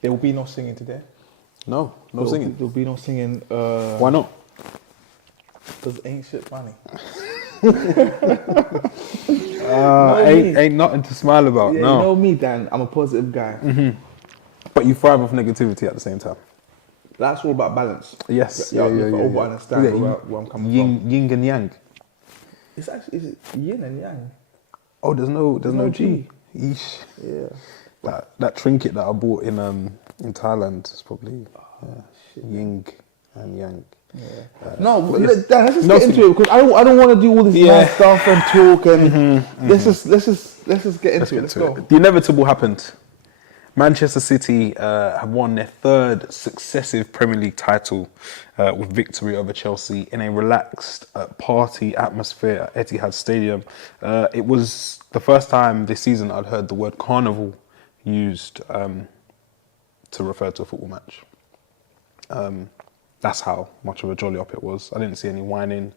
There will be no singing today. No singing. There'll be no singing. Why not? Because ain't shit funny. Ain't nothing to smile about. Yeah, no. you know me, Dan. I'm a positive guy. Mm-hmm. But you thrive off negativity at the same time. That's all about balance. Yes. You understand where I'm coming from. Yin and yang. It's actually is it yin and yang. Oh, there's no G. Yeesh. Yeah. That trinket that I bought in Thailand is probably yin and yang. Yeah. Dan, let's just get into it because I don't want to do all this mad stuff and talk and let's just get into it. Let's go. The inevitable happened. Manchester City have won their third successive Premier League title with victory over Chelsea in a relaxed party atmosphere at Etihad Stadium. It was the first time this season I'd heard the word carnival used to refer to a football match. That's how much of a jolly up it was. I didn't see any whining,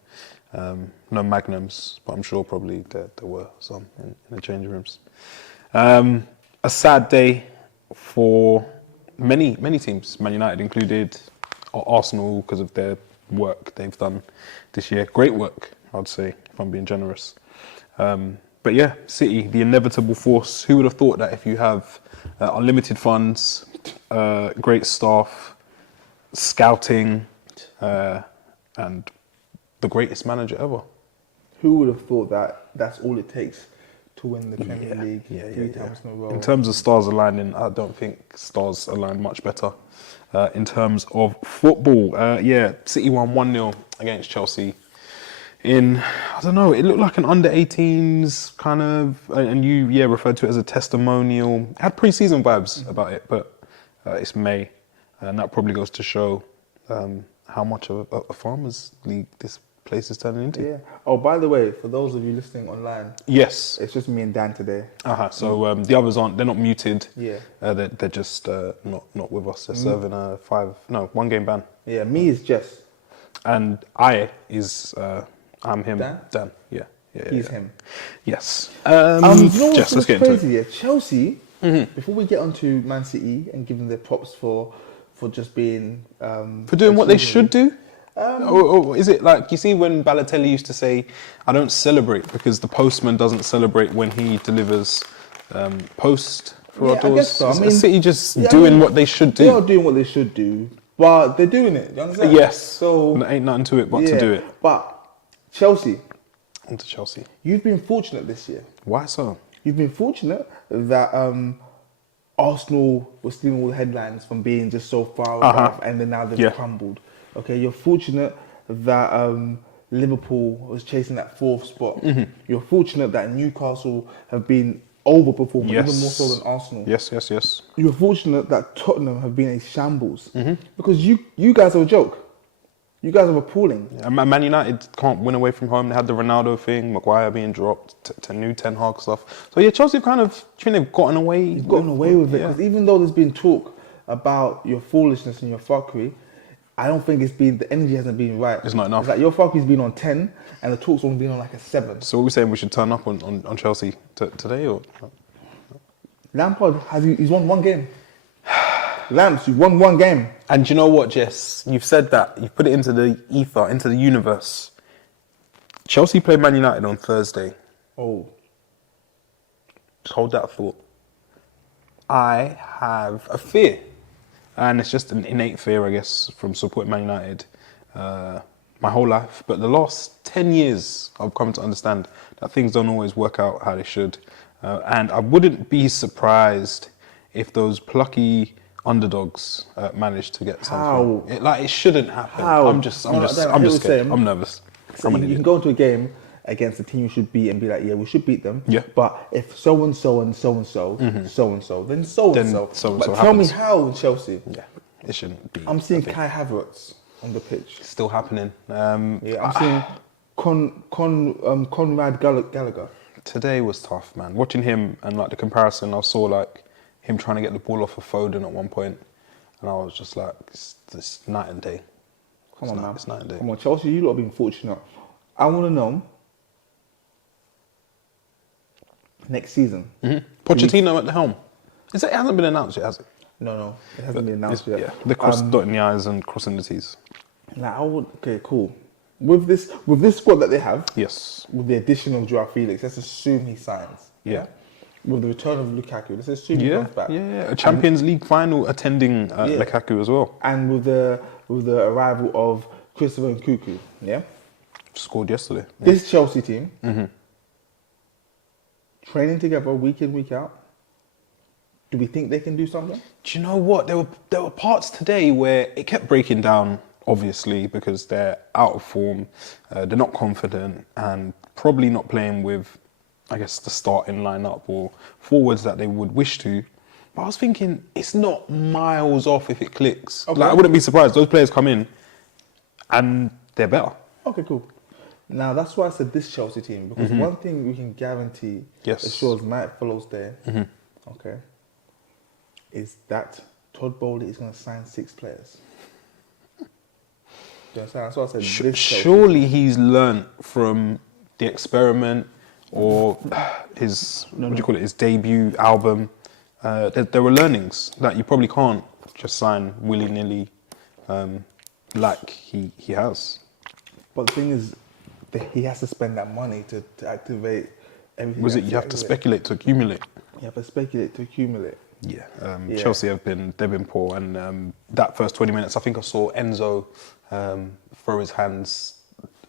no magnums, but I'm sure probably there were some in the changing rooms. A sad day for many teams, Man United included, Arsenal because of their work they've done this year. Great work, I'd say, if I'm being generous. But yeah, City, the inevitable force. Who would have thought that if you have unlimited funds, great staff, scouting, and the greatest manager ever? Who would have thought that that's all it takes to win the Premier League three times in a row? In terms of stars aligning, I don't think stars align much better. In terms of football, City won 1-0 against Chelsea. I don't know, it looked like an under-18s kind of, and you referred to it as a testimonial. It had pre-season vibes about it, but it's May, and that probably goes to show how much of a farmers' league this place is turning into. Yeah. Oh, by the way, for those of you listening online, yes, it's just me and Dan today. So the others they're not muted. Yeah. They're just not with us. They're serving a 1 game ban. Yeah. Me is Jess, and I'm him. Dan. Yeah. He's him. Yes. You know Jess, let's get crazy, into it. Chelsea. Before we get onto Man City and giving their props for just being for doing what they should do. Or is it like, you see when Balotelli used to say, I don't celebrate because the postman doesn't celebrate when he delivers post for our doors? I guess so. I mean, City doing what they should do. They are doing what they should do, but they're doing it. You understand? Yes. So there ain't nothing to it but to do it. But Chelsea. On to Chelsea. You've been fortunate this year. Why so? You've been fortunate that Arsenal was stealing all the headlines from being just so far above, and then now they've crumbled. Okay, you're fortunate that Liverpool was chasing that 4th spot. You're fortunate that Newcastle have been overperforming, even more so than Arsenal. Yes. You're fortunate that Tottenham have been a shambles because you guys are a joke. You guys are appalling. Yeah, Man United can't win away from home. They had the Ronaldo thing, Maguire being dropped, to new Ten Hag stuff. So yeah, Chelsea have kind of, do you think they've gotten away? You've gotten away with it because even though there's been talk about your foolishness and your fuckery, I don't think the energy hasn't been right. It's not enough. It's like your fuckery's been on 10 and the talk's only been on like a 7. So what are we saying, we should turn up on Chelsea today or? Lampard, he's won 1 game. Lamps, you've won 1 game. And you know what, Jess? You've said that. You've put it into the ether, into the universe. Chelsea play Man United on Thursday. Oh. Just hold that thought. I have a fear. And it's just an innate fear, I guess, from supporting Man United my whole life. But the last 10 years, I've come to understand that things don't always work out how they should. And I wouldn't be surprised if those plucky underdogs managed to get something. It shouldn't happen. How? I'm just scared. I'm nervous. So you can go into a game against a team you should beat and be like, yeah, we should beat them. Yeah. But if so and so and so and so, so and so, then so and so. But tell me how in Chelsea. Yeah, it shouldn't be. I'm seeing Kai Havertz on the pitch. Still happening. I'm seeing Conrad Gallagher. Today was tough, man. Watching him and like the comparison, I saw like him trying to get the ball off of Foden at one point, and I was just like, it's night and day. Come on, man. It's night and day. Come on, Chelsea, you lot have been fortunate. I want to know, next season. Pochettino at the helm. It hasn't been announced yet, has it? No, it hasn't been announced yet. Yeah, they're dotting the I's and crossing the T's. Now, okay, cool. With this squad that they have, Yes. with the addition of Joao Felix, let's assume he signs. Yeah. With the return of Lukaku, let's assume he comes back. Yeah. A Champions League final attending Lukaku as well. And with the arrival of Christopher Nkunku, Scored yesterday. Yeah. This Chelsea team, training together week in, week out. Do we think they can do something? Do you know what? There were parts today where it kept breaking down, obviously, because they're out of form, they're not confident, and probably not playing with, I guess, the starting lineup or forwards that they would wish to. But I was thinking, it's not miles off if it clicks. Okay. Like, I wouldn't be surprised. Those players come in and they're better. Okay, cool. Now, that's why I said this Chelsea team, because one thing we can guarantee, as sure as night follows there, okay, is that Todd Bowley is going to sign 6 players. Do you understand? That's why I said this surely he's learnt from the experiment or his, his debut album. There were learnings that you probably can't just sign willy-nilly like he has. But the thing is, he has to spend that money to activate everything. Was it you have to speculate to accumulate? You have to speculate to accumulate. Yeah, Chelsea they've been poor, and that first 20 minutes, I think I saw Enzo throw his hands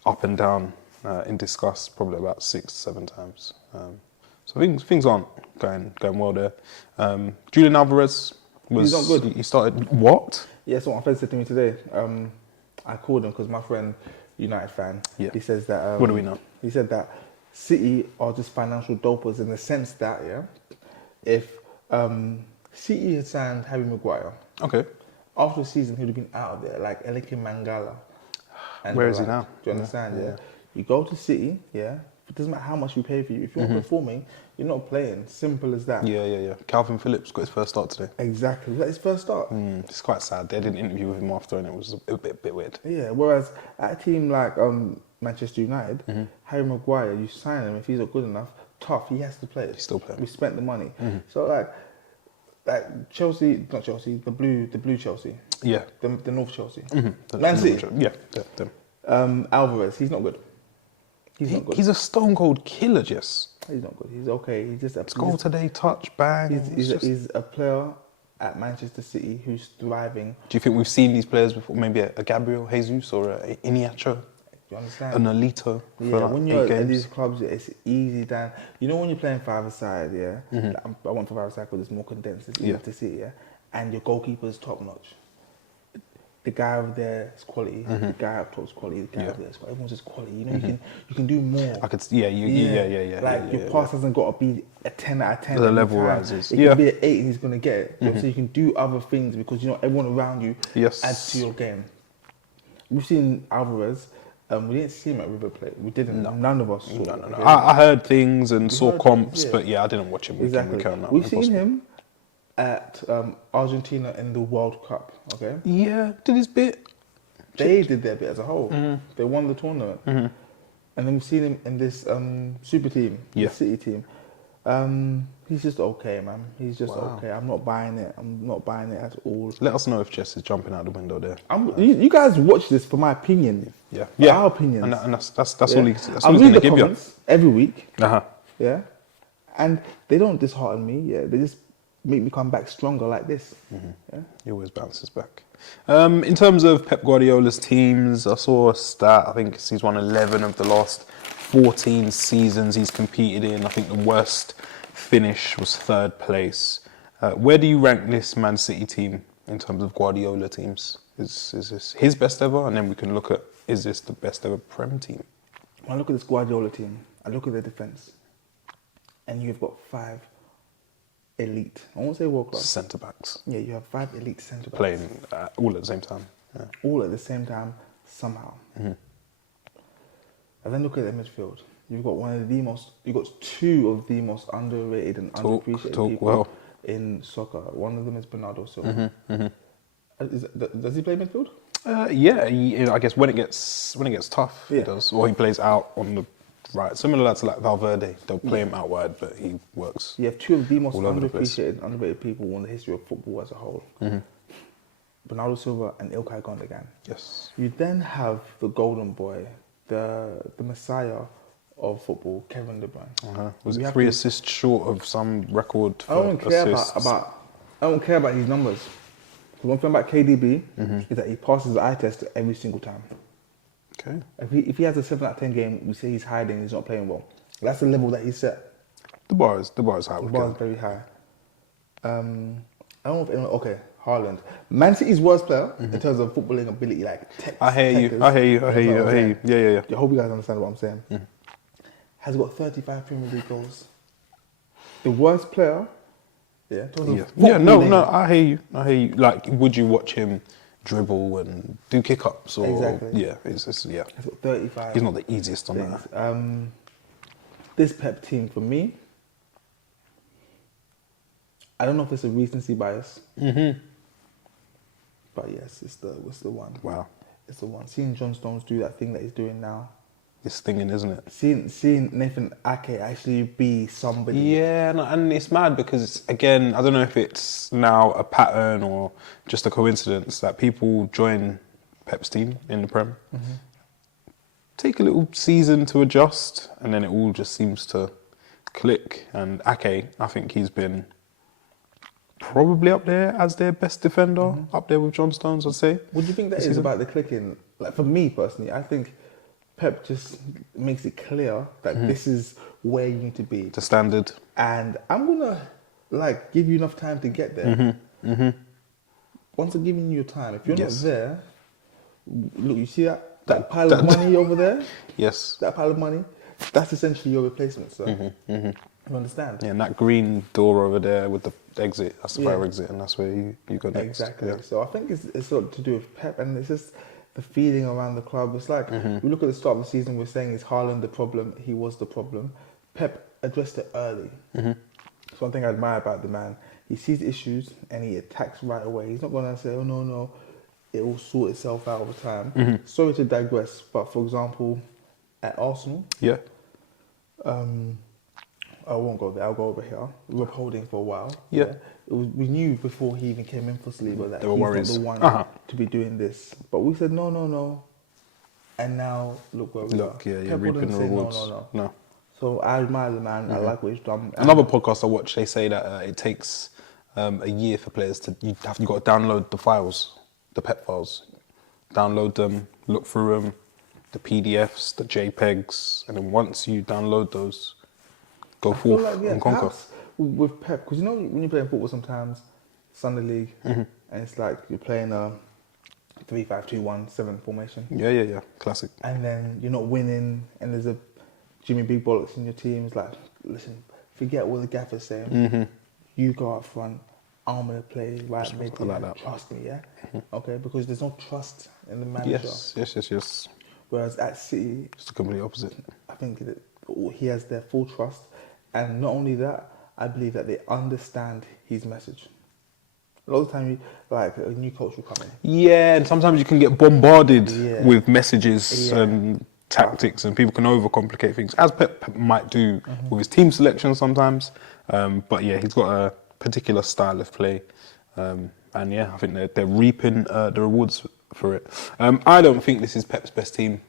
up and down in disgust probably about 6-7 times. So things aren't going well there. Julian Alvarez was he's not good. He started what? Yeah, so my friend said to me today. I called him because my friend, United fan, he says that. What do we know? He said that City are just financial dopers in the sense that if City had signed Harry Maguire, okay, after the season he would have been out of there like Elikin Mangala. And where is he now? Do you understand? Yeah. You go to City, it doesn't matter how much we pay for you. If you're not performing, you're not playing. Simple as that. Yeah. Calvin Phillips got his first start today. Exactly. Was that his first start? It's quite sad. They did an interview with him after, and it was a bit weird. Yeah. Whereas at a team like Manchester United, Harry Maguire, you sign him if he's not good enough. Tough. He has to play. He's still playing. We spent the money. So like Chelsea, not Chelsea, the blue Chelsea. Yeah. The North Chelsea. Man City. Yeah. Alvarez, he's not good. He's a stone cold killer, Jess. He's not good. He's okay. He's just a goal today, touch, bang. He's a player at Manchester City who's thriving. Do you think we've seen these players before? Maybe a Gabriel Jesus or a Iniacho? You understand? An Alito. Yeah, when you're in these clubs, it's easy down. You know when you're playing five-a-side, I want for five-a-side because it's more condensed. It's easier to see, and your goalkeeper's top notch. The guy over there is quality. The guy up top is quality. The guy over there is quality. Everyone's just quality. You know, you can do more. I could, yeah. Like your pass hasn't got to be a 10 out of 10. The level rises. It can be an 8 and he's gonna get it. So you can do other things because you know everyone around you adds to your game. We've seen Alvarez. We didn't see him at River Plate. We didn't. No. None of us saw. No. Okay? I heard things and saw comps, but I didn't watch him. Exactly. We've seen him at Argentina in the World Cup. Okay. Yeah, did his bit. They did their bit as a whole. They won the tournament, and then we've seen him in this super team, the City team. He's just okay, man. He's just okay. I'm not buying it. I'm not buying it at all. Let us know if Jess is jumping out the window there. You guys watch this for my opinion. Our opinions. And that's all he's I read going to the give you. comments every week. Yeah. And they don't dishearten me. Yeah. They just make me come back stronger like this. Yeah. He always bounces back. In terms of Pep Guardiola's teams, I saw a stat. I think he's won 11 of the last 14 seasons he's competed in. I think the worst finish was 3rd place. Where do you rank this Man City team in terms of Guardiola teams? Is this his best ever? And then we can look at, is this the best ever Prem team? When I look at this Guardiola team, I look at their defence, and you've got 5 elite, I won't say world class. Centre backs. Yeah, you have 5 elite centre backs. Playing all at the same time. Yeah. All at the same time, somehow. And then look at their midfield. You've got you've got 2 of the most underrated and underappreciated people in soccer. One of them is Bernardo Silva. Does he play midfield? I guess when it gets tough, he does. Or he plays out on the Right, similar to like Valverde. They'll play him out wide, but he works. You have two of the most all over the place. underappreciated, underrated people in the history of football as a whole. Bernardo Silva and Ilkay Gundogan. Yes. You then have the golden boy, the messiah of football, Kevin De Bruyne. Was it 3 assists short of some record for I don't care assists? I don't care about his numbers. The one thing about KDB is that he passes the eye test every single time. Okay. If he has a 7 out of 10 game, we say he's hiding, he's not playing well. That's the level that he's set. The bar is high. The bar is very high. I don't know if anyone, okay, Haaland. Man City's worst player in terms of footballing ability, like I hear you. Yeah. I hope you guys understand what I'm saying. Has got 35 Premier League goals. The worst player, Yeah, no, I hear you. Like, would you watch him dribble and do kick-ups? Or, exactly. Yeah, it's yeah. He's got 35. He's not the easiest on that. This Pep team, for me, I don't know if it's a recency bias. But yes, it's the one. Wow. It's the one. Seeing John Stones do that thing that he's doing now. It's stinging, isn't it? Seeing Nathan Ake actually be somebody. Yeah, and it's mad because, again, I don't know if it's now a pattern or just a coincidence that people join Pep's team in the Prem, take a little season to adjust, and then it all just seems to click. And Ake, I think he's been probably up there as their best defender, up there with John Stones, I'd say. What do you think that is about the clicking? Like, for me personally, I think Pep just makes it clear that this is where you need to be. The standard. And I'm going to, give you enough time to get there. Once I'm giving you your time, if you're not there, look, you see that pile of money over there? Yes. That pile of money? That's essentially your replacement, sir. You understand? Yeah, and that green door over there with the exit, that's the fire exit, and that's where you go next. Exactly. Yeah. So I think it's sort of to do with Pep, and it's just the feeling around the club. It's like, we look at the start of the season, we're saying, is Haaland the problem? He was the problem. Pep addressed it early. So one thing I admire about the man, he sees issues and he attacks right away. He's not going to say, oh, no, it will sort itself out over time. Sorry to digress, but for example, at Arsenal, I won't go there, I'll go over here. Rob Holding for a while. Yeah. We knew before he even came in for Saliba that There were worries. He's not the one to be doing this. But we said no. And now look where we are. You're Pep reaping the rewards. No. So I admire the man. I like what he's done. Another podcast I watch, they say that it takes a year for players to, you've got to download the files, the Pep files. Download them, look through them, the PDFs, the JPEGs, and then once you download those, go forth and conquer. With Pep, because you know when you're playing football sometimes, Sunday League, and it's like you're playing a 3-5-2-1-7 formation. Yeah. Classic. And then you're not winning, and there's a Jimmy Big Bollocks in your team. It's like, listen, forget what the gaffer's saying. You go up front. I'm gonna play right mid. I like that. Trust me, yeah. Okay, because there's no trust in the manager. Yes. Whereas at City, it's the complete opposite. I think that he has their full trust, and not only that, I believe that they understand his message. A lot of the time, a new coach will come in. Yeah, and sometimes you can get bombarded with messages and tactics, and people can overcomplicate things, as Pep might do with his team selection sometimes. But yeah, he's got a particular style of play, and yeah, I think they're reaping the rewards for it. I don't think this is Pep's best team.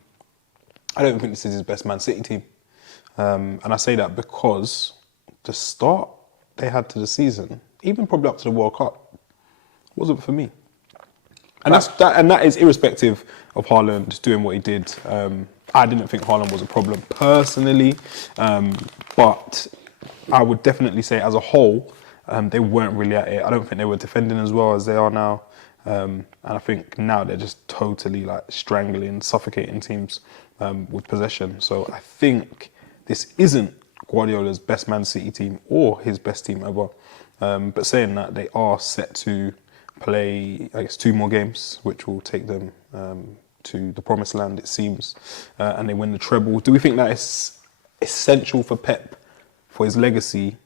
I don't think this is his best Man City team, and I say that because the start they had to the season, even probably up to the World Cup, wasn't for me. And that is irrespective of Haaland doing what he did. I didn't think Haaland was a problem personally, but I would definitely say as a whole, they weren't really at it. I don't think they were defending as well as they are now. And I think now they're just totally strangling, suffocating teams with possession. So I think this isn't Guardiola's best Man City team or his best team ever. But saying that, they are set to play, I guess, 2 more games, which will take them to the promised land, it seems, and they win the treble. Do we think that is essential for Pep, for his legacy,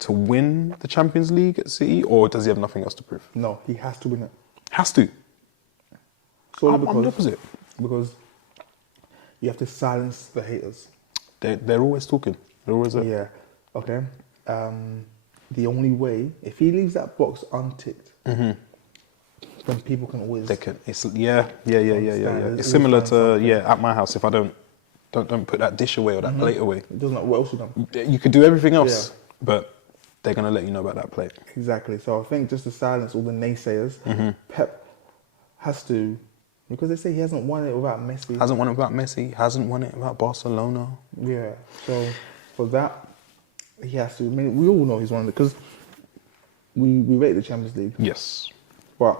to win the Champions League at City, or does he have nothing else to prove? No, he has to win it. Has to? Solely I'm the opposite. Because you have to silence the haters. they're always talking. They're always there. Yeah. Okay. The only way, if he leaves that box unticked, then people can always. They can. It's yeah. There's It's similar always to something. at my house. If I don't put that dish away or that plate away, It doesn't matter what else you done. you could do everything else, Yeah. but they're gonna let you know about that plate. Exactly. So I think just to silence all the naysayers, Pep has to, because they say he hasn't won it without Messi. Hasn't won it without Messi. Hasn't won it without Barcelona. Yeah. So for that, he has to. I mean, we all know he's won it because we rate the Champions League, Yes. but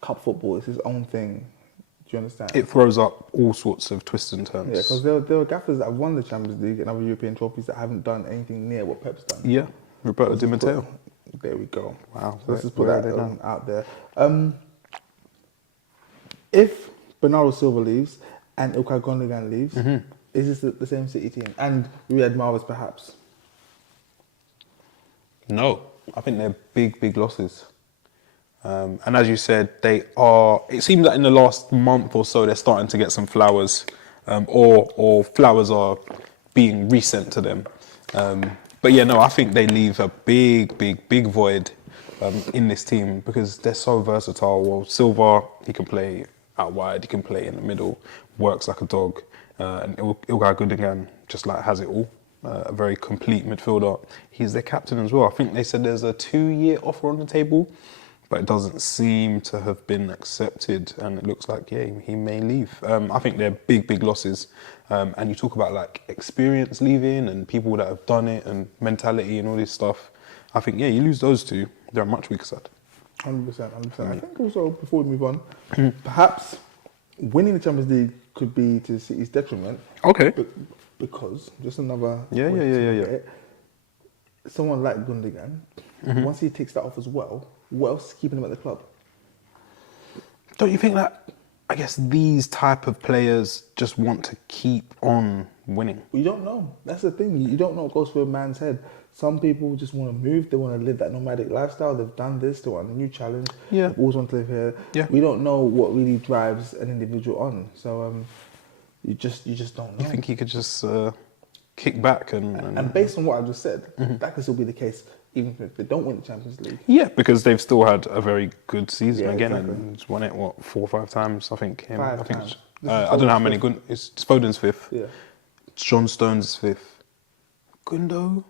cup football is his own thing. Do you understand? It throws up all sorts of twists and turns. Yeah, because there are gaffers that have won the Champions League and other European trophies that haven't done anything near what Pep's done. Yeah. Roberto Di Matteo. There we go. Wow. So let's just put Where that are they now? out there. If Bernardo Silva leaves and Ilkay Gundogan leaves, is this the same City team? And Riyad Mahrez perhaps? No, I think they're big losses. And as you said, they are. It seems that in the last month or so, they're starting to get some flowers, or flowers are being resent to them. But yeah, no, I think they leave a big void in this team because they're so versatile. Well, Silva, he can play out wide, he can play in the middle, works like a dog, and Ilkay Gundogan just like has it all. A very complete midfielder. He's their captain as well. I think they said there's a 2-year offer on the table, but it doesn't seem to have been accepted, and it looks like he may leave. I think they're big losses, and you talk about like experience leaving and people that have done it and mentality and all this stuff. I think you lose those two, they're a much weaker side. 100%. I think also before we move on, perhaps winning the Champions League could be to City's detriment. Okay. Because just another Yeah. it, someone like Gundogan, once he takes that off as well, what else is keeping him at the club? Don't you think that, I guess, these type of players just want to keep on winning? You don't know. That's the thing. You don't know what goes through a man's head. Some people just want to move. They want to live that nomadic lifestyle. They've done this. They want a new challenge. Yeah. They've always want to live here. Yeah. We don't know what really drives an individual on. So you just don't know. You think he could just kick back and based on what I just said, that could still be the case even if they don't win the Champions League. Yeah, because they've still had a very good season Yeah, again, exactly. and he's won it 4 or 5 times. I think him. Five I think times. I don't know how many. It's Foden's 5th. Yeah. John Stones' 5th. Gundo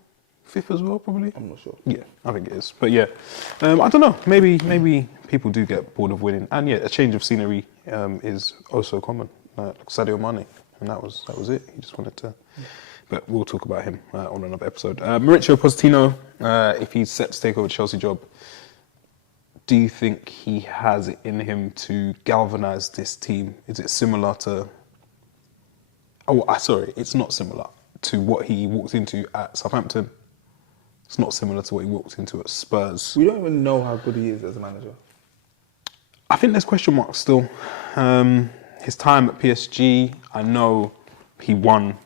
5th as well, probably. I'm not sure. Yeah, I think it is. But yeah, I don't know. Maybe people do get bored of winning, and yeah, a change of scenery is also common. Like Sadio Mane, and that was it. He just wanted to. But we'll talk about him on another episode. Mauricio Pochettino, if he's set to take over the Chelsea job, do you think he has it in him to galvanise this team? Is it similar to... sorry, it's not similar to what he walked into at Southampton. It's not similar to what he walked into at Spurs. We don't even know how good he is as a manager. I think there's question marks still. His time at PSG, I know he won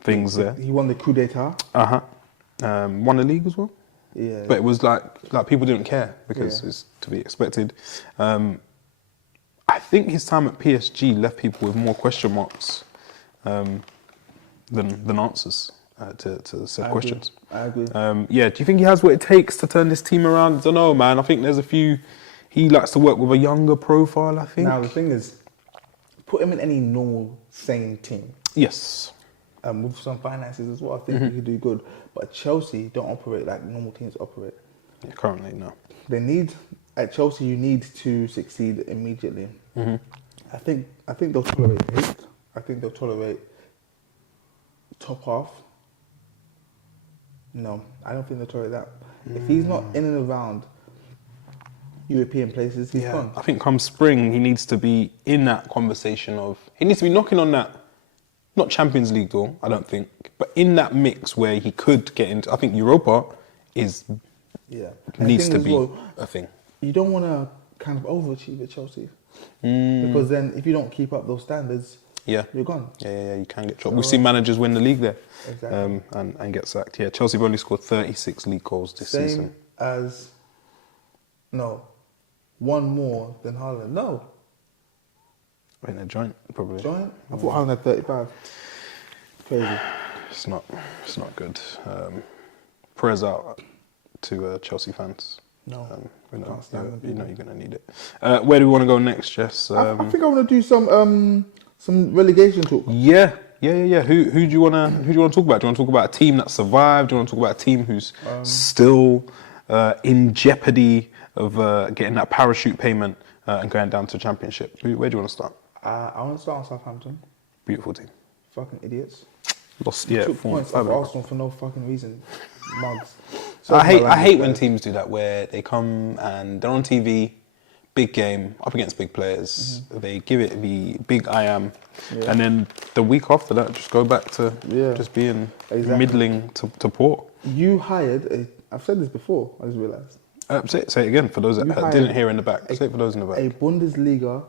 things there. He won the coup d'etat. Won the league as well. Yeah. But it was like people didn't care because it's to be expected. I think his time at PSG left people with more question marks than answers to said questions. I agree. Do you think he has what it takes to turn this team around? I don't know, man. I think there's a few. He likes to work with a younger profile, I think. Now, the thing is, put him in any normal, sane team. Yes. With some finances as well, I think he could do good. But Chelsea don't operate like normal teams operate. Yeah, currently, no. At Chelsea, you need to succeed immediately. I think they'll tolerate 8th. I think they'll tolerate top half. No, I don't think they'll tolerate that. If he's not in and around European places, he's gone. I think come spring, he needs to be in that conversation of... He needs to be knocking on that, not Champions League door, I don't think, but in that mix where he could get into... I think Europa needs to be a thing. You don't want to kind of overachieve at Chelsea. Because then if you don't keep up those standards, you're gone. Yeah, you can get dropped. We've seen managers win the league there. Exactly. And get sacked. Yeah, Chelsea have only scored 36 league goals this season. One more than Haaland. No. I think they're joint, probably. Joint? I thought Haaland had 35. Crazy. It's not good. Prayers out to Chelsea fans. No, you know can't stand them. you're going to need it. Where do we want to go next, Jess? I think I want to do some relegation talk. Yeah. Who do you want to talk about? Do you want to talk about a team that survived? Do you want to talk about a team who's still in jeopardy of getting that parachute payment and going down to Championship? Where do you want to start? I want to start on Southampton. Beautiful team. Fucking idiots. Lost, Took points off Arsenal for no fucking reason. Mugs. So I hate when teams do that, where they come and they're on TV, big game, up against big players. Mm-hmm. They give it the big I am, and then the week after that, just go back to just being middling to poor. You hired I've said this before, I just realised. Say it again for those that didn't hear in the back. Say it for those in the back. A Bundesliga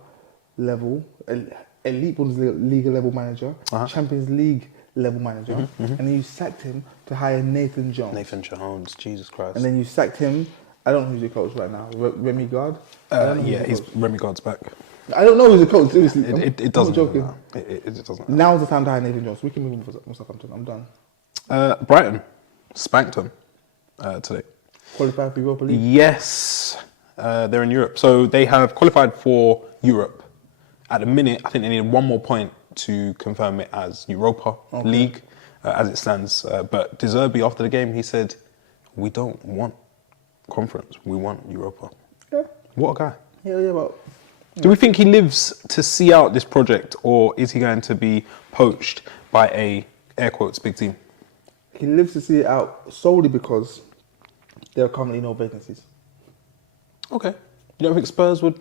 level, elite Bundesliga level manager, Champions League level manager, and then you sacked him to hire Nathan Jones. Nathan Jones, Jesus Christ. And then you sacked him. I don't know who's your coach right now. Remy Gard? Remy Gard's back. I don't know who's the coach, seriously. It doesn't joking. Matter. It doesn't matter. Now's the time to hire Nathan Jones. We can move on for Southampton. I'm done. Brighton spanked them today. Qualified for Europa League? Yes. They're in Europe. So they have qualified for Europe. At the minute, I think they need one more point to confirm it as Europa League as it stands. But De Zerbi, after the game, he said, we don't want conference, we want Europa. Yeah. What a guy. Yeah, but... Do we think he lives to see out this project, or is he going to be poached by a, air quotes, big team? He lives to see it out solely because there are currently no vacancies. Okay. You don't think Spurs would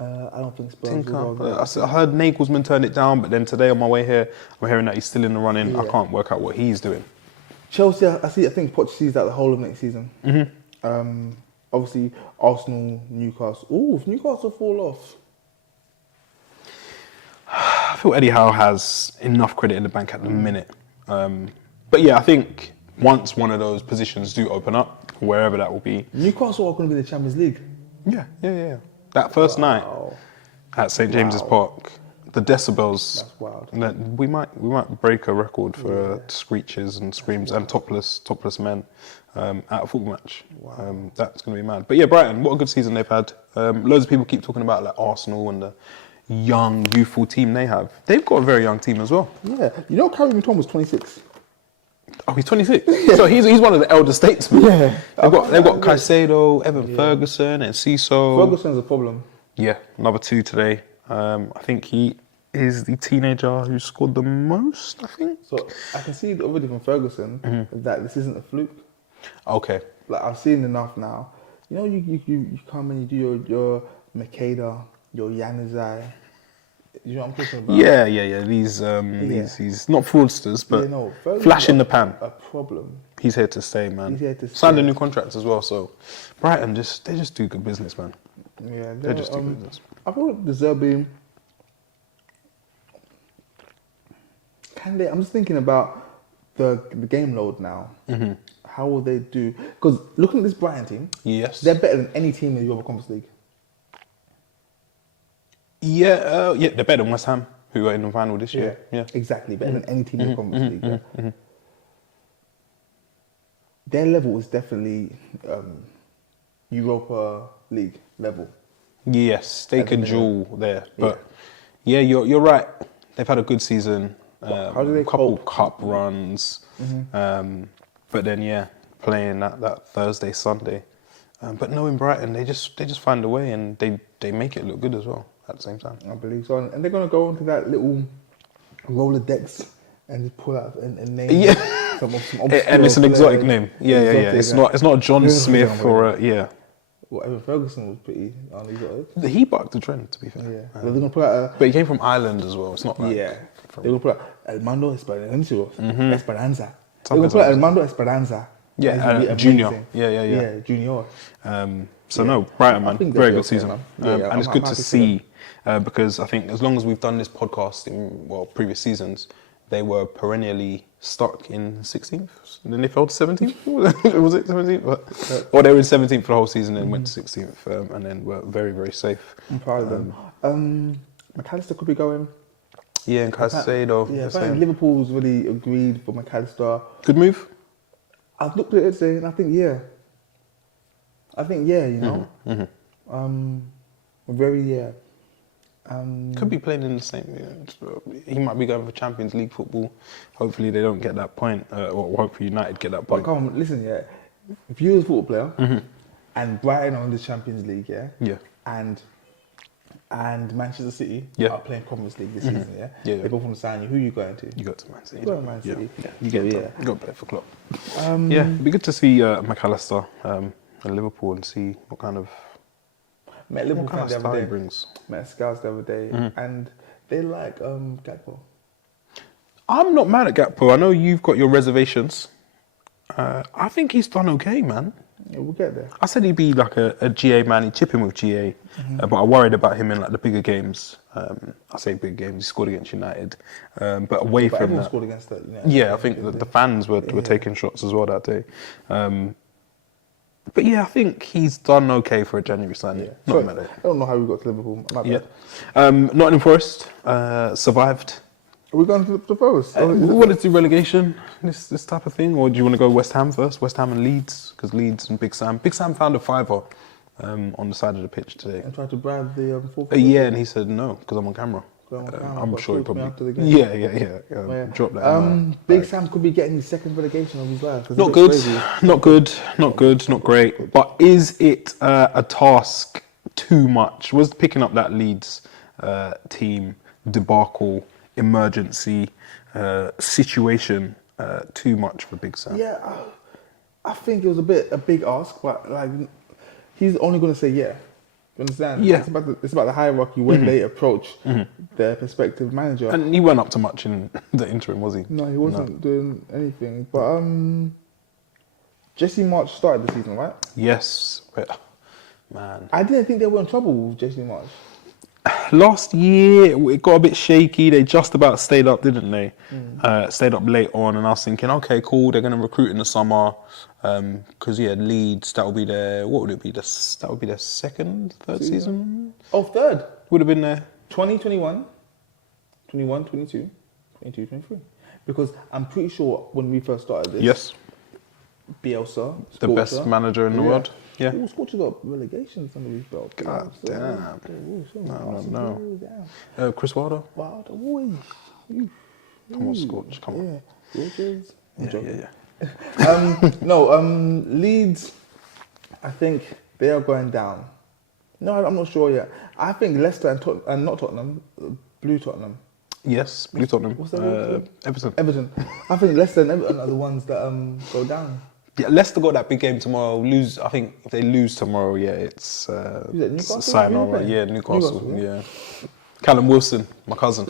I don't think Spurs will. I heard Nagelsmann turned it down, but then today on my way here, I'm hearing that he's still in the running. I can't work out what he's doing. Chelsea, I think Poch sees that the whole of next season. Mm-hmm. Obviously, Arsenal, Newcastle. Ooh, if Newcastle fall off. I feel Eddie Howe has enough credit in the bank at the minute. But yeah, I think once one of those positions do open up, wherever that will be. Newcastle are going to be in the Champions League. Yeah. That first night at St James's Park, the decibels. That's wild. We might break a record for screeches and screams and topless men at a football match. Wow. That's going to be mad. But yeah, Brighton, what a good season they've had. Loads of people keep talking about like Arsenal and the young, youthful team they have. They've got a very young team as well. Yeah. You know, Karim Tom was 26. Oh, he's 26. So he's one of the elder statesmen. Yeah. They've got Caicedo, Evan Ferguson, and Ciso. Ferguson's a problem. Yeah, another 2 today. I think he is the teenager who scored the most, I think. So I can see already from Ferguson that this isn't a fluke. Okay. Like I've seen enough now. You know, you come and you do your Makeda, your Januzaj. You know what I'm talking about? Yeah. These not fraudsters, but flash in the pan. A problem. He's here to stay, man. He's here to stay. Signed a new contract as well, so Brighton they just do good business, man. Yeah, they just do business. I thought De Zerbi. I'm just thinking about the game load now. Mm-hmm. How will they do? Because looking at this Brighton team, yes, they're better than any team in the Europa Conference League. Yeah, they're better than West Ham, who were in the final this year. Yeah, exactly, better than any team in the Conference League. Yeah. Mm-hmm. Their level is definitely Europa League level. Yes, they can duel there, but you're right. They've had a good season. How do they couple cope? cup runs, but then playing that Thursday, Sunday. But knowing Brighton, they just find a way and they make it look good as well at the same time. I believe so, and they're gonna go into that little Rolodex and just pull out a name. Yeah, some and it's an exotic name. Yeah. It's not John Smith or Well, Evan Ferguson was pretty exotic. He bucked the trend, to be fair. Yeah, they're gonna put out but he came from Ireland as well. It's not like they're gonna put out Armando Esperanza. They're gonna put out Armando Esperanza. Yeah, Junior. Yeah, Junior. No, Brighton, man, very good season. Man. And it's good to see because I think as long as we've done this podcast in previous seasons, they were perennially stuck in 16th, and then they fell to 17th. Was it 17th? Or they were in 17th for the whole season and went to 16th, and then were very, very safe. I'm proud of them. McAllister could be going. Yeah, and Caicedo. Yeah, the apparently same. Liverpool's really agreed for McAllister. Good move. I've looked at it today and I think, yeah. You know. Very, yeah. Could be playing in the same. He might be going for Champions League football. Hopefully they don't get that point. Or hopefully United get that But point. come on, listen, yeah. If you was a football player and Brighton are in the Champions League, yeah. Yeah. And Manchester City are playing Conference League this season, yeah? Yeah. They both want to sign you. Who are you going to? You got to Man City. You go to Man City. Yeah. You get Yeah. You got to play for Klopp. Yeah, it'd be good to see McAllister at Liverpool and see what kind of Met Liverpool fans the style other he day. brings. Met Scouts the other day, and they like Gakpo. I'm not mad at Gakpo. I know you've got your reservations. I think he's done okay, man. Yeah, we'll get there. I said he'd be like a GA man. He'd chip in with GA, but I worried about him in like the bigger games. I say big games. He scored against United, but away But from everyone that, scored against that. You know, yeah, I think the fans were taking shots as well that day. But yeah, I think he's done okay for a January signing. Yeah. Not Sorry, mad at it. I don't know how we got to Liverpool. My bad. Yeah. Nottingham Forest survived. Are we going to the Forest? We wanted to do relegation, this type of thing, or do you want to go West Ham first? West Ham and Leeds, because Leeds and Big Sam. Big Sam found a fiver on the side of the pitch today. And tried to bribe the fourth. Yeah, and he said no because I'm on camera. I'm sure he probably. Yeah. Drop that. Big Sam could be getting his second relegation of his life. Not good, not great. But is it a task too much? Was picking up that Leeds team debacle, emergency situation too much for Big Sam? Yeah, I think it was a big ask, but like he's only going to say yeah. You understand? Yeah. It's about the hierarchy when they approach their prospective manager. And he weren't up to much in the interim, was he? No, he wasn't doing anything. But Jesse March started the season, right? Yes, but man, I didn't think they were in trouble with Jesse March. last year it got a bit shaky. They just about stayed up, didn't they? Stayed up late on, and I was thinking, okay, cool. They're going to recruit in the summer because Leeds. That would be their. What would it be? That would be their third season. Oh, third. Would have been there. 2021, 21, 22, 22, 23. Because I'm pretty sure when we first started this, Yes, Bielsa, the Scorcher, best manager in the world. Yeah. Ooh, Scorcher got relegations under his belt. God damn. No. Chris Wilder. Wow, boy. Come on, Scorch. Come on. Yeah. Scorchers. Yeah. No, Leeds, I think they are going down. No, I'm not sure yet. I think Leicester and not Tottenham, Blue Tottenham. Yes, Blue Tottenham. What's that word? Everton. I think Leicester and Everton are the ones that go down. Yeah, Leicester got that big game tomorrow. I think if they lose tomorrow, it's Newcastle? sayonara. Yeah, Newcastle. Yeah. Callum Wilson, my cousin,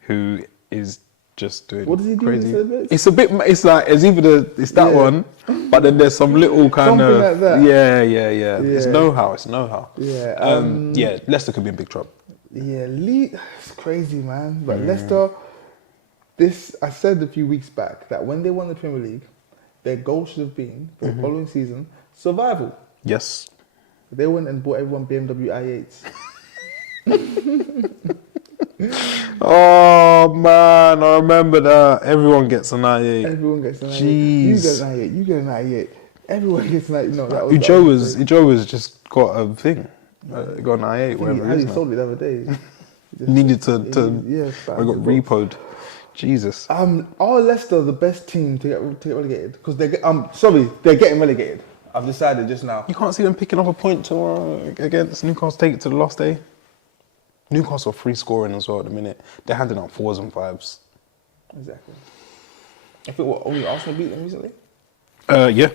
who is just doing What does he do crazy. in the It's a bit. It's like it's that one, but then there's some little kind Something of like that. Yeah. It's know-how. Yeah. Yeah, Leicester could be in big trouble. Yeah, Leeds, it's crazy, man. But Leicester, I said a few weeks back that when they won the Premier League, their goal should have been for the following season survival. Yes. They went and bought everyone BMW i8s. Oh man, I remember that. Everyone gets a 98. Everyone gets an i8. Jeez. You get an i8. Everyone gets an i8. No, that was Ujova's just got a thing. Got an i8, whatever it He is. sold it the other day. Needed to I got repoed. Jesus. Are Leicester the best team to get relegated? Because they're getting relegated. I've decided just now. You can't see them picking up a point tomorrow against Newcastle. Take it to the last day. Newcastle are free scoring as well at the minute. They're handing out 4s and 5s. Exactly. I think only Arsenal beat them recently. Yeah.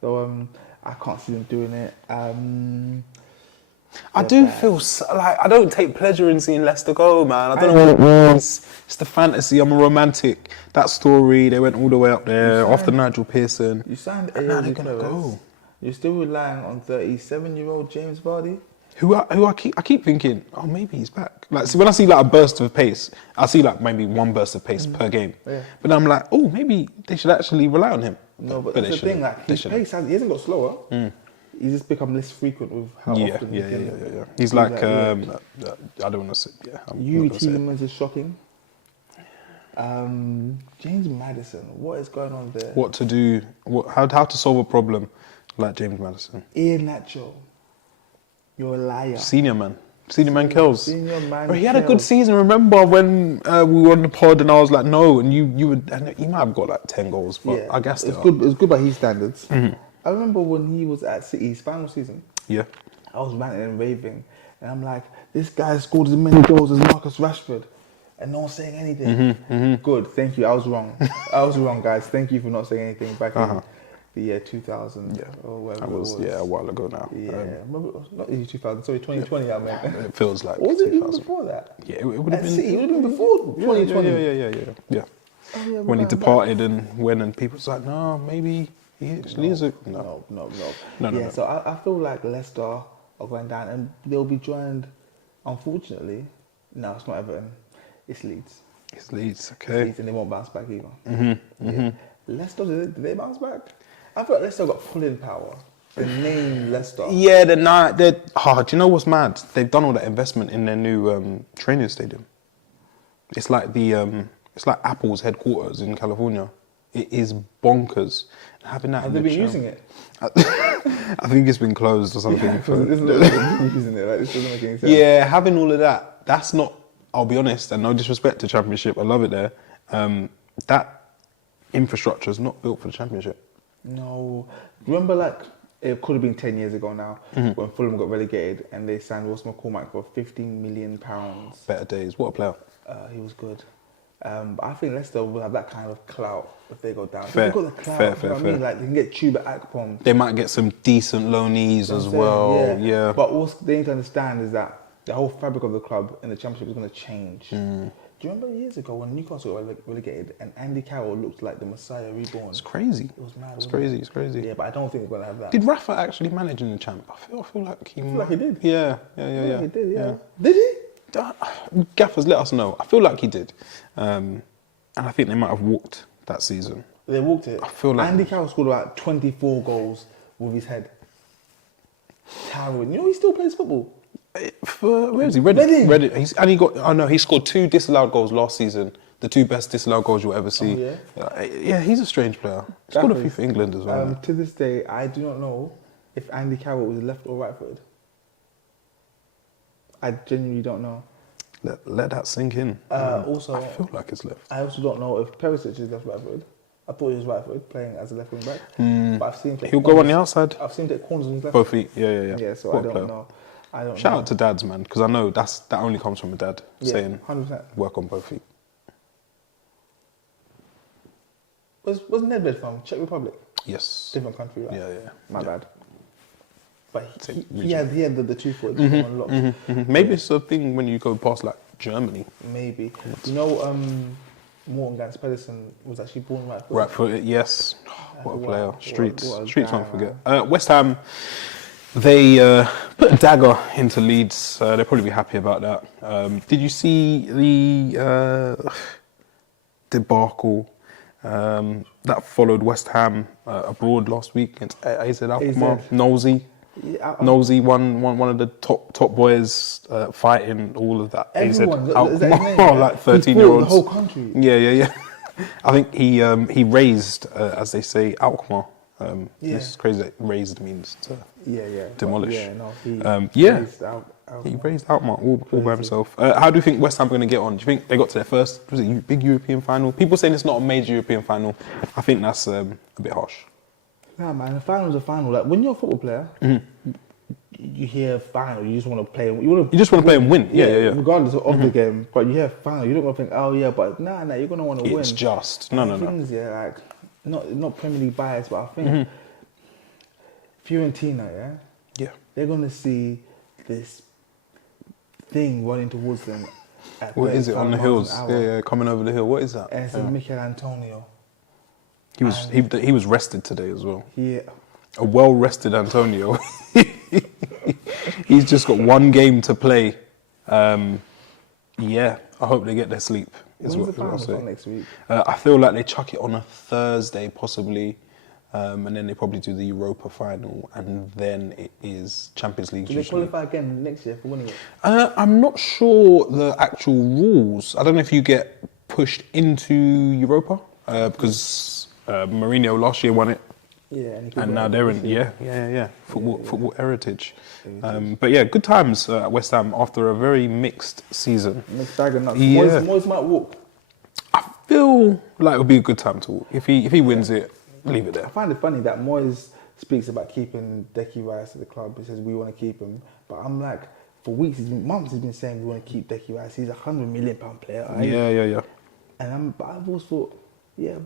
So I can't see them doing it. I do feel like I don't take pleasure in seeing Leicester go, man. I don't know what it is. It's the fantasy. I'm a romantic. That story, they went all the way up there after Nigel Pearson. You signed And now they're AOD gonna go. You're still relying on 37-year-old James Vardy. Who I keep thinking, oh, maybe he's back. Like, see, when I see like a burst of pace, I see like maybe one burst of pace per game. Yeah. But I'm like, oh, maybe they should actually rely on him. No, but that's the thing. Like his pace, he hasn't got slower. he's just become less frequent with how often. Yeah. He's like, I don't want to say. Yeah, Yuri Tielemans is shocking. James Maddison, what is going on there? What to do? How to solve a problem like James Maddison? Ian Nacho, you're a liar. Senior man Kells. Senior man. Bro, he had a good season. Remember when we were on the pod and I was like, no, and you would, and he might have got like 10 goals, but I guess it's good. It's good by his standards. Mm-hmm. I remember when he was at City's final season. Yeah. I was ranting and raving, and I'm like, this guy scored as many goals as Marcus Rashford, and no one's saying anything. Good, thank you. I was wrong. Guys. Thank you for not saying anything back in the year 2000 or whatever it was. Yeah, a while ago now. Yeah, not the year 2000. Sorry, 2020. I meant. It feels like. Was it even before that? Yeah, it would have been. City, it would have been before 2020. Yeah. Oh, yeah, when he departed and went, and people was like, no, maybe he actually is a no. Yeah, so I feel like Leicester are going down, and they'll be joined. Unfortunately, no, it's not Everton. It's Leeds. It's Leeds, okay. It's Leeds, and they won't bounce back either. Yeah. Leicester, did they bounce back? I feel like Leicester got pulling power. The name Leicester. Yeah, they're not. Do you know what's mad? They've done all that investment in their new training stadium. It's like it's like Apple's headquarters in California. It is bonkers. Having that. Have they been using it? I think it's been closed or something. Using it. Like, this doesn't make any sense. Yeah, having all of that. That's not. I'll be honest, and no disrespect to Championship, I love it there. That infrastructure is not built for the Championship. No. Remember, like, it could have been 10 years ago now, when Fulham got relegated and they signed Ross McCormack for £15 million. Better days. What a player. He was good. But I think Leicester will have that kind of clout if they go down. Fair. They've got the clout. Fair. I mean, like, they can get Chuba Akpom. They might get some decent loanees as well. Yeah. But what they need to understand is that the whole fabric of the club in the Championship is going to change. Do you remember years ago when Newcastle got relegated and Andy Carroll looked like the Messiah reborn? It's crazy. It was mad. It's crazy. Yeah, but I don't think they're going to have that. Did Rafa actually manage in the Champ? I feel like he. I feel like he did. Yeah. He did. Yeah. Did he? Gaffers, let us know. I feel like he did, and I think they might have walked that season. They walked it. I feel like Andy Carroll scored about 24 goals with his head. Towering. You know he still plays football. Where is he? Reading. He scored 2 disallowed goals last season. The 2 best disallowed goals you'll ever see. Oh, yeah, he's a strange player. He scored a few for England as well. To this day, I do not know if Andy Carroll was left or right footed. I genuinely don't know. Let that sink in. Also, I feel like it's left. I also don't know if Perisic is left right footed. I thought he was right footed, playing as a left wing back. But I've seen him He'll go on the outside. I've seen him take corners on his left. Both feet. Yeah. Yeah, so what I don't know. Shout out to dads, man, because I know that only comes from a dad saying 100%. work on both feet. Was Nedved from Czech Republic? Yes. Different country, right? Yeah. My bad. But he had the 2 foot unlocked. Maybe it's a thing when you go past like Germany. Maybe. You know, Morton Gans Pedersen was actually born right footed. Right footed, yes. What a player. Streets won't forget. West Ham, they put a dagger into Leeds. They'll probably be happy about that. Did you see the debacle that followed West Ham abroad last week against AZ Alkmaar? Nosey. Yeah, Nosey, one of the top boys fighting all of that. Everyone, AZ Alkmaar, like 13-year-olds. The whole country. Yeah. I think he raised, as they say, Alkmaar. This is crazy that raised means to demolish. He raised Alkmaar all by himself. How do you think West Ham are going to get on? Do you think they got to their first big European final? People saying it's not a major European final. I think that's a bit harsh. Nah, man, the final's a final. Like, when you're a football player, you hear final, you just want to play. You just want to play and win. Yeah. Regardless of the game, but you hear final, you don't want to think, oh yeah, but nah, you're gonna want to win. It's just no. Things, like not Premier League bias, but I think Fiorentina, they're gonna see this thing running towards them. What is it on the hills? Yeah, coming over the hill. What is that? And it's Mikel Antonio. He was rested today as well. Yeah. A well-rested Antonio. He's just got one game to play. I hope they get their sleep. When's the final next week? I feel like they chuck it on a Thursday, possibly. and then they probably do the Europa final, and then it is Champions League. Do they qualify again next year for winning it? I'm not sure the actual rules. I don't know if you get pushed into Europa because Mourinho last year won it. Yeah, and now they're in football heritage. But yeah, good times at West Ham after a very mixed season. Mixed bag of nuts. Yeah. Moyes might walk. I feel like it would be a good time to walk. If he wins it, leave it there. I find it funny that Moyes speaks about keeping Deki Rice at the club. He says we want to keep him, but I'm like, for weeks, months, he's been saying we want to keep Deki Rice. He's £100 million player. Yeah. And I've always thought, yeah,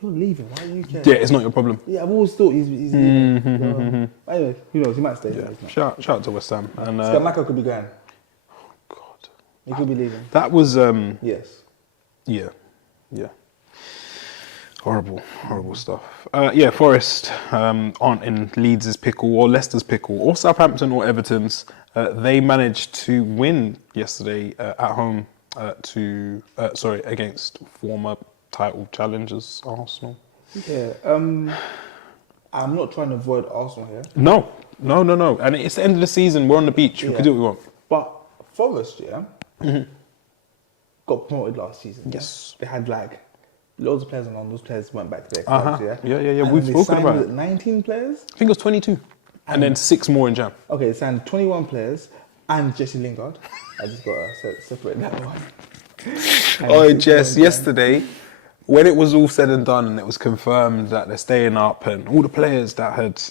you're leaving. Why do you care? Yeah, it's not your problem. Yeah, I've always thought he's leaving. Anyway, who knows? He might stay. Yeah. Shout out to West Ham. And Scamacca could be going. Oh God, He could be leaving. that was Yes. Yeah. Horrible stuff. Forest aren't in Leeds' pickle or Leicester's pickle or Southampton or Everton's. They managed to win yesterday at home against former title challengers Arsenal. Yeah. I'm not trying to avoid Arsenal here. No. And it's the end of the season. We're on the beach. We can do what we want. But Forest, got promoted last season. Yes. They had like loads of players on. Those players went back to their clubs. Yeah. And We've they spoken signed, about was it. 19 players. I think it was 22, and then 6 more in Jam. Okay, they signed 21 players and Jesse Lingard. I just got to separate that one. Oh, Jess, yesterday, when it was all said and done and it was confirmed that they're staying up and all the players that had...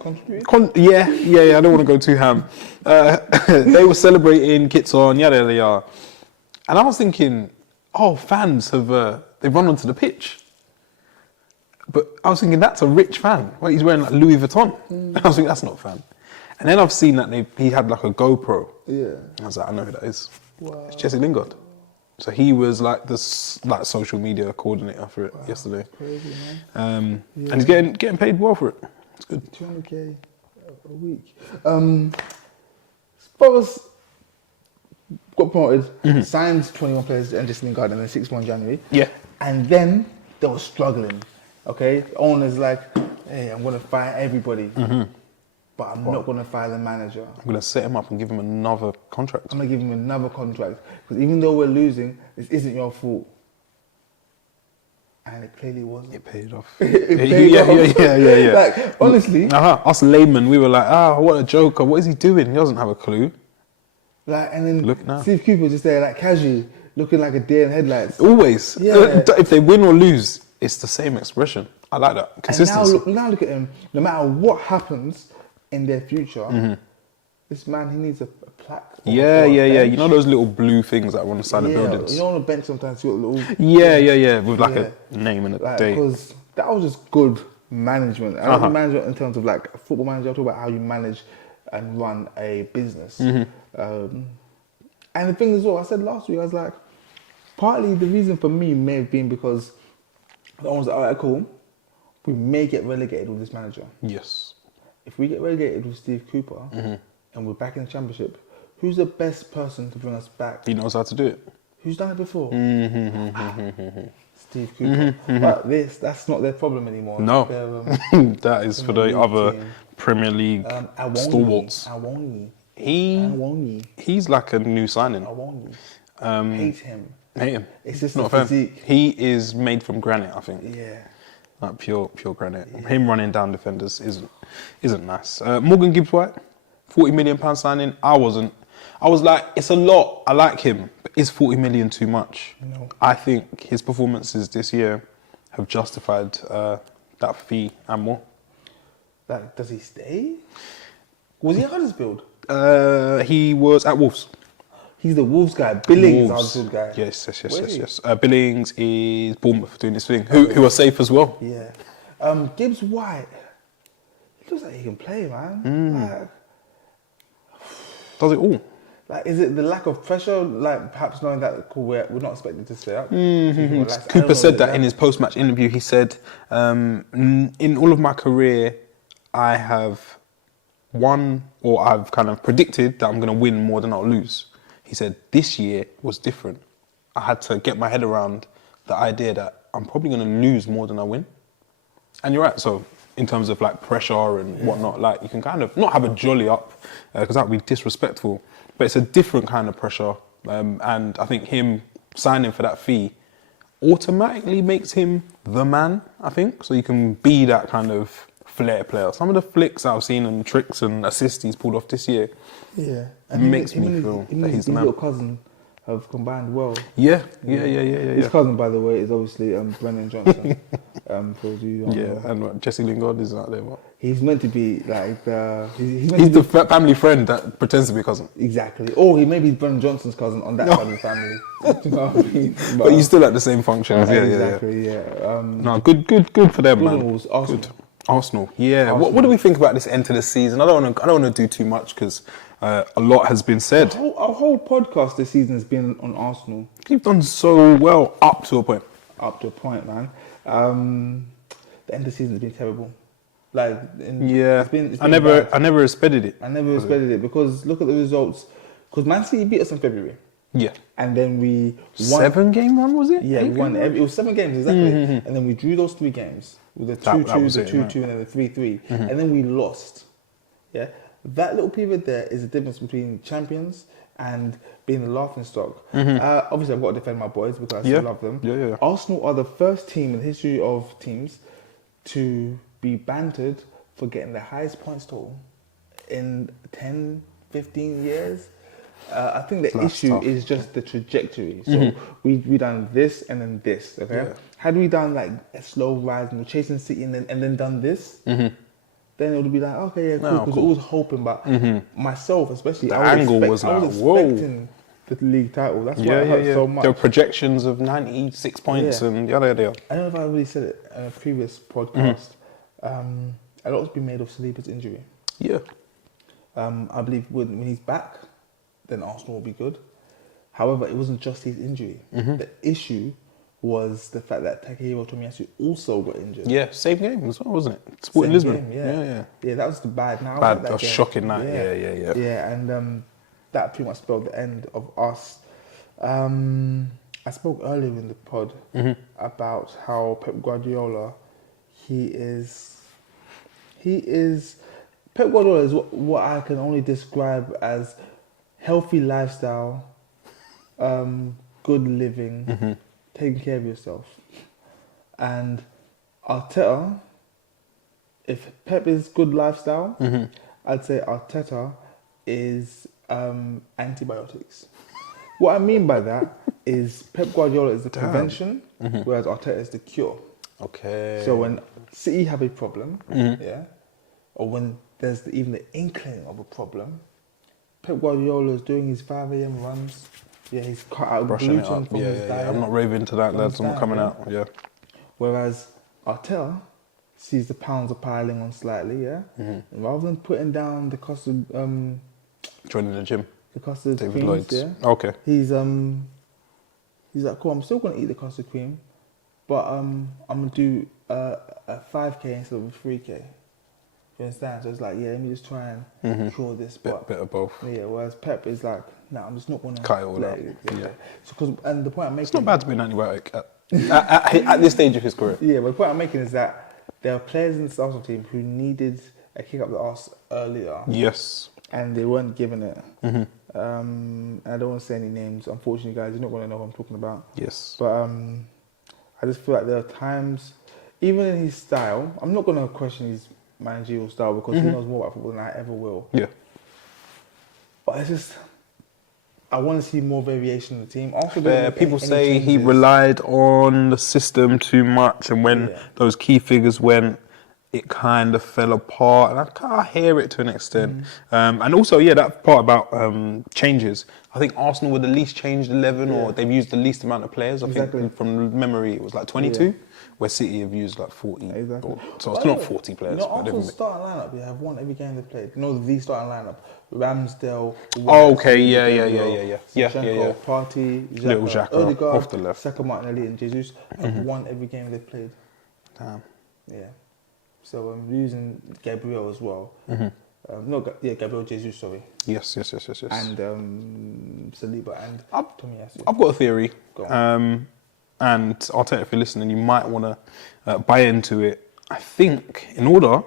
Contributed? I don't want to go too ham. They were celebrating, kits on, yada, yada. And I was thinking, fans have... they've run onto the pitch. But I was thinking, that's a rich fan. Well, he's wearing like Louis Vuitton. I was thinking, that's not a fan. And then I've seen that he had like a GoPro. Yeah. I was like, I know who that is. Wow. It's Jesse Lingard. So he was like the social media coordinator for it yesterday. Crazy, man. And he's getting paid well for it. It's good. 200k a week. Spurs got promoted, signed 21 players and Jesse Lingard, and then 6 more in January. Yeah. And then they were struggling. Okay, the owner's like, hey, I'm gonna fire everybody, but I'm not gonna fire the manager. I'm going to set him up and give him another contract. I'm gonna give him another contract because even though we're losing, this isn't your fault. And it clearly wasn't. It paid off. Yeah. Like honestly, Us laymen, we were like, what a joker. What is he doing? He doesn't have a clue. like, and then Look now. Steve Cooper just there like casually, looking like a deer in headlights. Always. Yeah. If they win or lose, it's the same expression. I like that. Consistency. And now look at him. No matter what happens in their future, this man, he needs a plaque. Yeah. bench. You know those little blue things that are on the side of buildings? You know on the bench sometimes you got little... Yeah. With like a name and a like, date. Because that was just good management. I don't mean management in terms of like a football manager. I talk about how you manage and run a business. And the thing as well, I said last week, I was like, partly the reason for me may have been because the owners are like, alright, cool, we may get relegated with this manager. Yes. If we get relegated with Steve Cooper and we're back in the championship, who's the best person to bring us back? He knows how to do it. Who's done it before? Steve Cooper. But that's not their problem anymore. No. That is for the league other team. Premier League stalwarts. Awonyi. He's like a new signing. Awonyi. Hate him. It's just not a a fan. physique. He is made from granite, I think. Yeah. Like pure granite. Him running down defenders isn't nice. Morgan Gibbs-White, £40 million signing. I was like, it's a lot. I like him, but is 40 million too much? No. I think his performances this year have justified that fee and more. Like, does he stay? Was he at Huddersfield? He was at Wolves. He's the Wolves guy. Billings, Wolves. Huddersfield guy. Yes. Billings is Bournemouth doing his thing. Who are safe as well. Yeah. Gibbs White. He looks like he can play, man. Does it all. Like, is it the lack of pressure? Like, perhaps knowing that cool, we're not expected to stay up. Cooper said that in his post-match interview. He said, in all of my career, I have won, or I've kind of predicted that I'm going to win more than I'll lose. He said, this year was different. I had to get my head around the idea that I'm probably going to lose more than I win. And you're right. So in terms of like pressure and whatnot, like you can kind of not have a jolly up because that would be disrespectful, but it's a different kind of pressure. And I think him signing for that fee automatically makes him the man, I think. So you can be that kind of flair player. Some of the flicks that I've seen and tricks and assists he's pulled off this year makes me feel that he's the man. His little cousin have combined well. Yeah. His cousin, by the way, is obviously Brennan Johnson. For you don't know. And Jesse Lingard is out there. What? He's meant to be like he's the family friend that pretends to be a cousin. Exactly. Or he may be Brennan Johnson's cousin on that side of the family. Do you know what I mean? But you still at the same functions. Exactly. No, good for them, man. Arsenal. Good. Arsenal. Yeah. What do we think about this end to the season? I don't want to do too much because a lot has been said. Our whole podcast this season has been on Arsenal. You've done so well up to a point. Up to a point, man. The end of the season has been terrible. It's been I never expected it. I never expected it because look at the results. Because Man City beat us in February. Yeah. And then we won. 7-game run, was it? Yeah, we won. It was 7 games, exactly. Mm-hmm. And then we drew those 3 games with the 2-2, the 2-2, and then the 3-3. Mm-hmm. And then we lost. Yeah. That little period there is the difference between champions and being the laughing stock. Mm-hmm. Obviously, I've got to defend my boys because I still love them. Yeah. Arsenal are the first team in the history of teams to be bantered for getting the highest points total in 10, 15 years. I think the issue is just the trajectory. So we done this and then this. Okay, had we done like a slow rise and we're chasing City and then done this, then it would be like okay, cool. Because I was hoping, but myself especially, I was expecting the league title. That's why it hurt so much. There were projections of 96 points and yada. I don't know if I really said it in a previous podcast. A lot has been made of Saliba's injury. Yeah, I believe when he's back, then Arsenal will be good. However, it wasn't just his injury. The issue was the fact that Takehiro Tomiyasu also got injured. Yeah, same game as well, wasn't it? Sporting Lisbon. Yeah, that was the bad night. That was shocking night. Yeah. Yeah, and that pretty much spelled the end of us. I spoke earlier in the pod about how Pep Guardiola, Pep Guardiola is what I can only describe as healthy lifestyle, good living, taking care of yourself. And Arteta, if Pep is good lifestyle, I'd say Arteta is antibiotics. What I mean by that is Pep Guardiola is the prevention, whereas Arteta is the cure. Okay. So when City have a problem, or when there's even the inkling of a problem, Pep Guardiola is doing his 5 a.m. runs. Yeah, he's cut out gluten from his diet. I'm not raving to that, lads. I'm not coming out. Yeah. Whereas Arteta sees the pounds are piling on slightly. Yeah. And rather than putting down the cost of joining the gym, the custard David creams, Lloyd's. Yeah. Okay. He's like, cool. I'm still gonna eat the custard cream, but I'm gonna do a 5K instead of a 3K. You understand? So it's like, let me just try and cure this. Bit of both. Yeah, whereas Pep is like, I'm just not going to... cut it all out. Yeah. So, and the point I'm making... It's not bad to be an antibiotic at this stage of his career. Yeah, but the point I'm making is that there are players in the Arsenal team who needed a kick up the arse earlier. Yes. And they weren't given it. And I don't want to say any names. Unfortunately, guys, you're not going to know what I'm talking about. Yes. But I just feel like there are times, even in his style, I'm not going to question his managerial style because he knows more about football than I ever will. Yeah. But it's just, I want to see more variation in the team. People say he relied on the system too much, and when those key figures went, it kind of fell apart. And I kind of hear it to an extent. And also, that part about changes. I think Arsenal were the least changed 11, or they've used the least amount of players. I think from memory it was like 22. Where City have used like 40. Exactly. So it's not 40 players. Arsenal's starting lineup, have won every game they've played. The starting lineup. Ramsdale. Yeah. Partey, Little Xhaka Odegaard, off the left. Saka, Martinelli and Jesus have won every game they've played. Damn. Yeah. So I'm using Gabriel as well. Gabriel Jesus, sorry. Yes. And Saliba and Tomiyasu. I've got a theory. Go on. And Arteta, if you're listening, you might want to buy into it. I think in order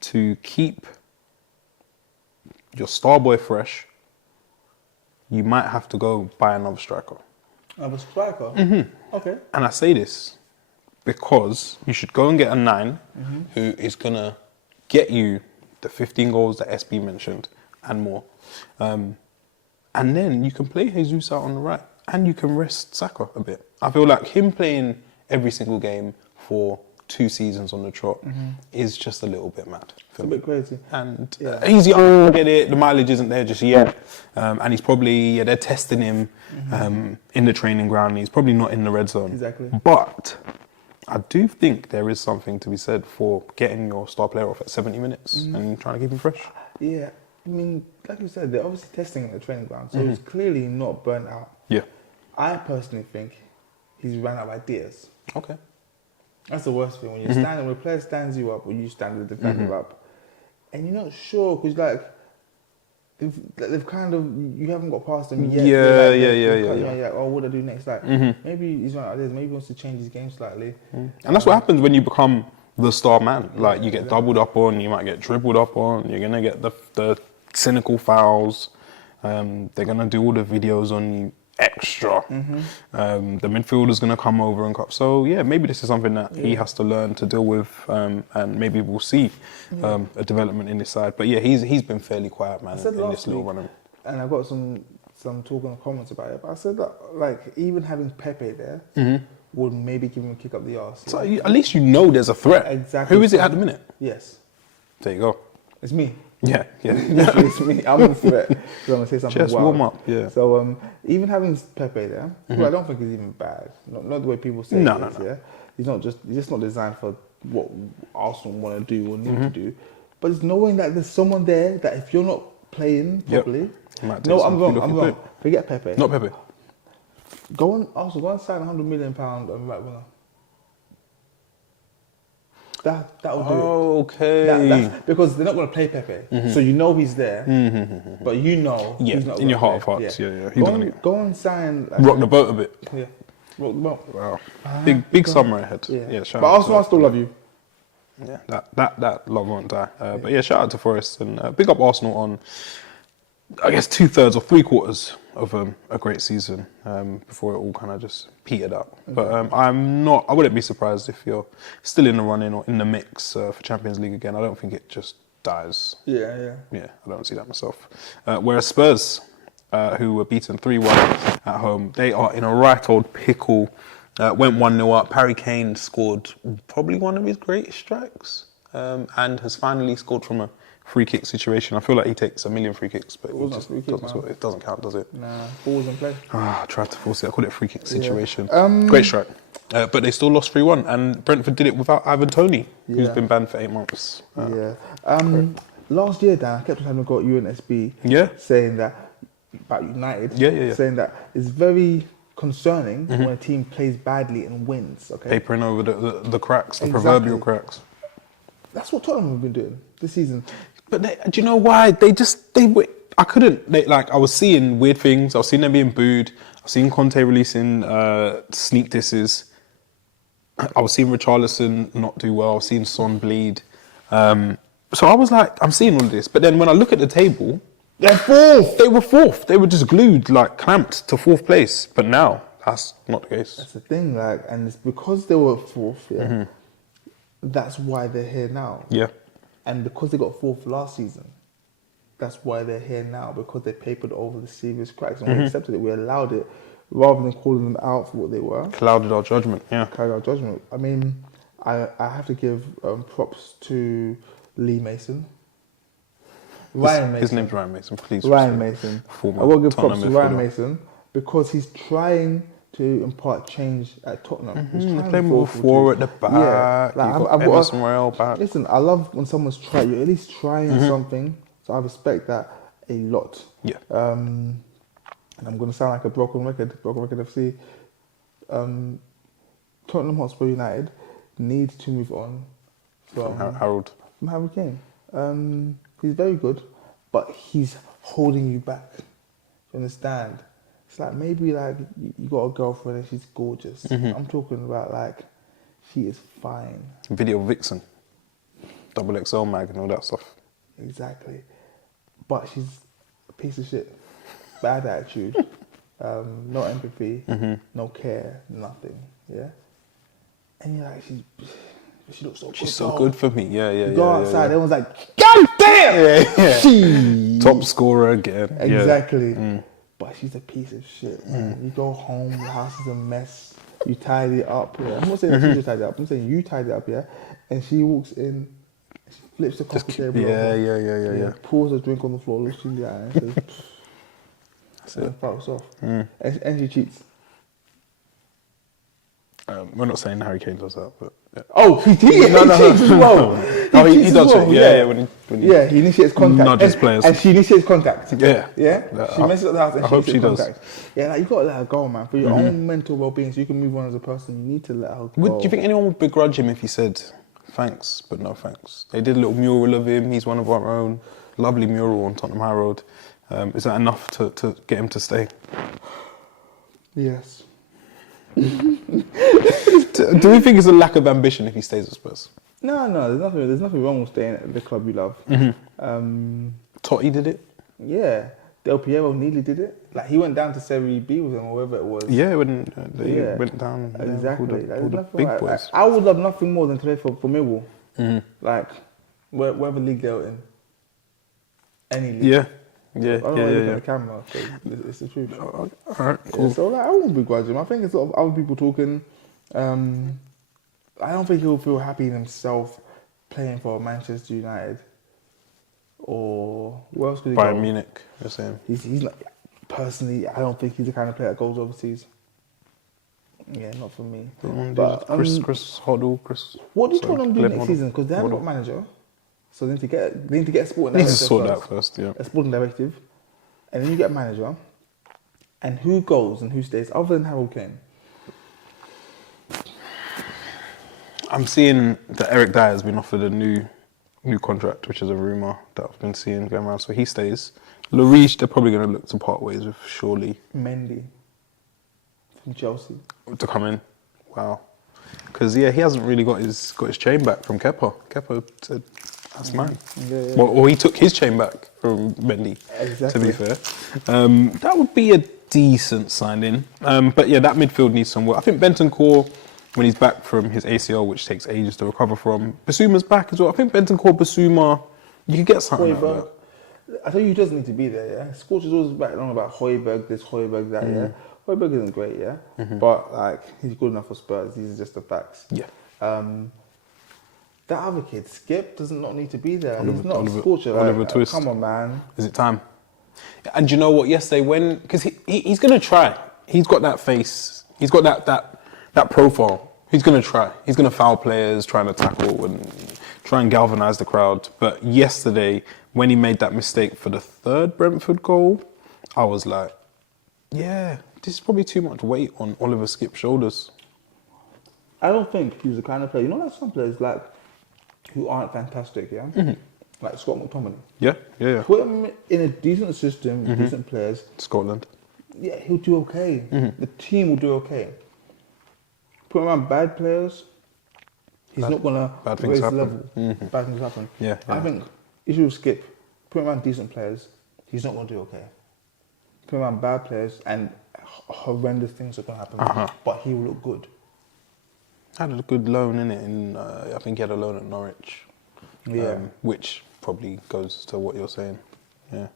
to keep your star boy fresh, you might have to go buy another striker. Another striker? Mm-hmm. Okay. And I say this because you should go and get a 9 who is going to get you the 15 goals that SB mentioned and more. And then you can play Jesus out on the right and you can rest Saka a bit. I feel like him playing every single game for 2 seasons on the trot is just a little bit mad. It's a bit crazy. And he's young, I get it, the mileage isn't there just yet. And he's probably, they're testing him in the training ground. He's probably not in the red zone. Exactly. But I do think there is something to be said for getting your star player off at 70 minutes and trying to keep him fresh. Yeah, I mean, like you said, they're obviously testing in the training ground, so he's clearly not burnt out. Yeah. I personally think he's run out of ideas. Okay. That's the worst thing, when you stand, when a player stands you up or you stand the defender up, and you're not sure, because like, they've kind of, you haven't got past them yet. Yeah. Oh, what do I do next? Like, maybe he's run out of ideas, maybe he wants to change his game slightly. And that's what happens when you become the star man. Like, you get doubled up on, you might get dribbled up on, you're going to get the cynical fouls, they're going to do all the videos on you extra. The midfielder's going to come over and cut. So, yeah, maybe this is something that he has to learn to deal with, and maybe we'll see a development in this side. But, yeah, he's been fairly quiet, man, in this little run. And I got some talk in the comments about it, but I said that, like, even having Pepe there would maybe give him a kick up the arse. So, at least you know there's a threat. Exactly. Who is it at the minute? Yes. There you go. It's me. Yeah. It's me. I'm the threat. So I'm going to say something Just wild. warm up, yeah. So even having Pepe there, who I don't think is even bad. Not the way people say No. Yeah? He's just not designed for what Arsenal want to do or need to do. But it's knowing that there's someone there that if you're not playing properly... No, I'm wrong. Forget Pepe. Not Pepe. Go and sign £100 million right winger. That'll do it. Okay. That's because they're not going to play Pepe, so you know he's there, but you know he's not in your heart of play. hearts, yeah. Go and sign. Rock the boat a bit. Yeah. Rock the boat. Wow. Big summer ahead. Yeah. Shout But out Arsenal, I still love you. Yeah. That love won't die. But yeah, shout out to Forest and big up Arsenal on, I guess, 2/3 or 3/4 of a great season before it all kind of just petered out. But I wouldn't be surprised if you're still in the running or in the mix for Champions League again. I don't think it just dies. Yeah, I don't see that myself. Whereas Spurs, who were beaten 3-1 at home, they are in a right old pickle. Went 1-0 up. Harry Kane scored probably one of his greatest strikes and has finally scored from a free kick situation. I feel like he takes 1,000,000 free kicks, but it doesn't count, does it? Nah, balls in play. I tried to force it. I called it a free kick situation. Great strike. But they still lost 3-1, and Brentford did it without Ivan Toney, who's been banned for 8 months. Last year, Dan, I kept having got you and SB saying that about United, saying that it's very concerning when a team plays badly and wins. Okay, papering over the cracks, the proverbial cracks. That's what Tottenham have been doing this season. But do you know why? I was seeing weird things. I was seeing them being booed. I was seeing Conte releasing sneak disses. I was seeing Richarlison not do well. I was seeing Son bleed. So I was like, I'm seeing all of this. But then when I look at the table, they're fourth. They were fourth. They were just glued, like clamped to 4th place. But now, that's not the case. That's the thing, and it's because they were 4th, that's why they're here now. Yeah. And because they got 4th last season, that's why they're here now, because they papered over the serious cracks and we accepted it, we allowed it, rather than calling them out for what they were. Clouded our judgment, I mean, I have to give props to Lee Mason. Ryan Mason. His name's Ryan Mason, please. Ryan Mason. I will give props to Ryan Mason because he's trying to impart change at Tottenham. They're playing with 4 at the back. You've got Emerson Royal back. Listen, I love when someone's trying. You're at least trying something. So I respect that a lot. Yeah. And I'm going to sound like a broken record FC. Tottenham Hotspur United needs to move on from Harold. From Harry Kane. He's very good, but he's holding you back. You understand? It's like maybe like you got a girlfriend and she's gorgeous. I'm talking about like She is fine. Video vixen. Double XL mag and all that stuff. Exactly. But she's a piece of shit. Bad attitude. No empathy. No care. Nothing. Yeah? And you're like, she looks so good. She's so good for me. Yeah. You go outside, everyone's like, God damn! Yeah. Top scorer again. Exactly. Yeah. But she's a piece of shit, man. You go home, the house is a mess. You tidy it up. Yeah? I'm not saying that she just tidy it up. I'm saying you tidy it up, yeah? And she walks in, she flips the coffee table over. Yeah. Pours a drink on the floor, looks in the eye and says, that's it. And fucks off. And she cheats. We're not saying Harry Kane does that, but yeah. Oh, he cheats as well. He does it. Yeah. When he initiates contact. Nudges players. And she initiates contact. Yeah. She messes up the house and I hope she she initiates does. contact. Yeah, like you gotta let her go, man. For your own mental well-being, so you can move on as a person. You need to let her go. Do you think anyone would begrudge him if he said thanks, but no thanks? They did a little mural of him. He's one of our own. Lovely mural on Tottenham High Road. Is that enough to get him to stay? Yes. Do we think it's a lack of ambition if he stays at Spurs? No, there's nothing wrong with staying at the club you love. Totti did it. Yeah, Del Piero nearly did it. Like he went down to Serie B with them or wherever it was. Yeah, when they went down. Exactly. All the big boys. I would love nothing more than to play for Millwall. Like wherever league they're in. Any league. Yeah. I don't want to look at the camera. So it's the truth. All right, cool. So like, I won't begrudge him. I think it's a lot of other people talking. I don't think he'll feel happy in himself playing for Manchester United. Or where else could he go? Bayern Munich, you're saying? He's not, personally, I don't think he's the kind of player that goes overseas. Yeah, not for me. But Chris Hoddle, what do Tottenham do next season? Because they haven't got a manager. So they need to get a sporting directive. Need to sort that first, yeah. A sporting directive. And then you get a manager. And who goes and who stays other than Harold Kane? I'm seeing that Eric Dyer has been offered a new contract, which is a rumour that I've been seeing going around. So he stays. Lloris, they're probably going to look to part ways with, surely. Mendy from Chelsea. To come in. Wow. Because, he hasn't really got his chain back from Kepa. Kepa said, that's mine. Yeah. Well, or he took his chain back from Mendy, to be fair. That would be a decent signing. But yeah, that midfield needs some work. I think Bentancur, when he's back from his ACL, which takes ages to recover from, Basuma's back as well. I think Bentancur, Basuma, you could get something out of that. I tell you, he doesn't need to be there, yeah? Scorch is always back on about Højbjerg, this, Højbjerg, that, yeah? Højbjerg isn't great, yeah? But, like, he's good enough for Spurs. These are just the facts. Yeah. That other kid, Skip, does not need to be there. He's not a scorcher. Oliver Twist. Come on, man. Is it time? And do you know what? Yesterday, because he's going to try. He's got that face. He's got that profile. He's going to try. He's going to foul players, trying to tackle and try and galvanise the crowd. But yesterday, when he made that mistake for the third Brentford goal, I was like, yeah, this is probably too much weight on Oliver Skip's shoulders. I don't think he's the kind of player. You know, like some players who aren't fantastic, yeah? Like Scott McTominay. Yeah. Put him in a decent system, with decent players. Scotland. Yeah, he'll do okay. The team will do okay. Put him around bad players, he's not going to raise the level. Bad things happen. Yeah. I think if you skip, put him around decent players, he's not going to do okay. Put him around bad players and horrendous things are going to happen. But he will look good. Had a good loan in it, and I think he had a loan at Norwich. Yeah, which probably goes to what you're saying. Yeah,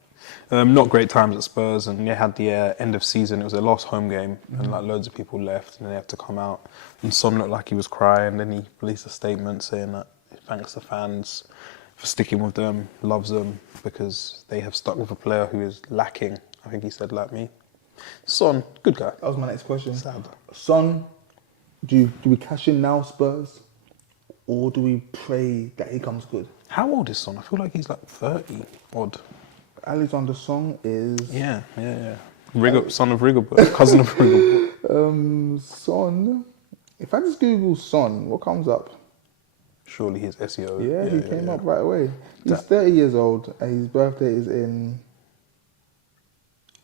not great times at Spurs, and they had the end of season. It was their last home game, and like loads of people left, and they had to come out. And Son looked like he was crying. Then he released a statement saying that he thanks the fans for sticking with them, loves them because they have stuck with a player who is lacking. I think he said, like me. Son, good guy. That was my next question. Sad. Son. Do we cash in now, Spurs? Or do we pray that he comes good? How old is Son? I feel like he's like 30 odd. Alexander Song is... Yeah. Son of Rigobert, cousin of Rigobert. Son... If I just Google Son, what comes up? Surely his SEO. Yeah, he came up right away. He's 30 years old and his birthday is in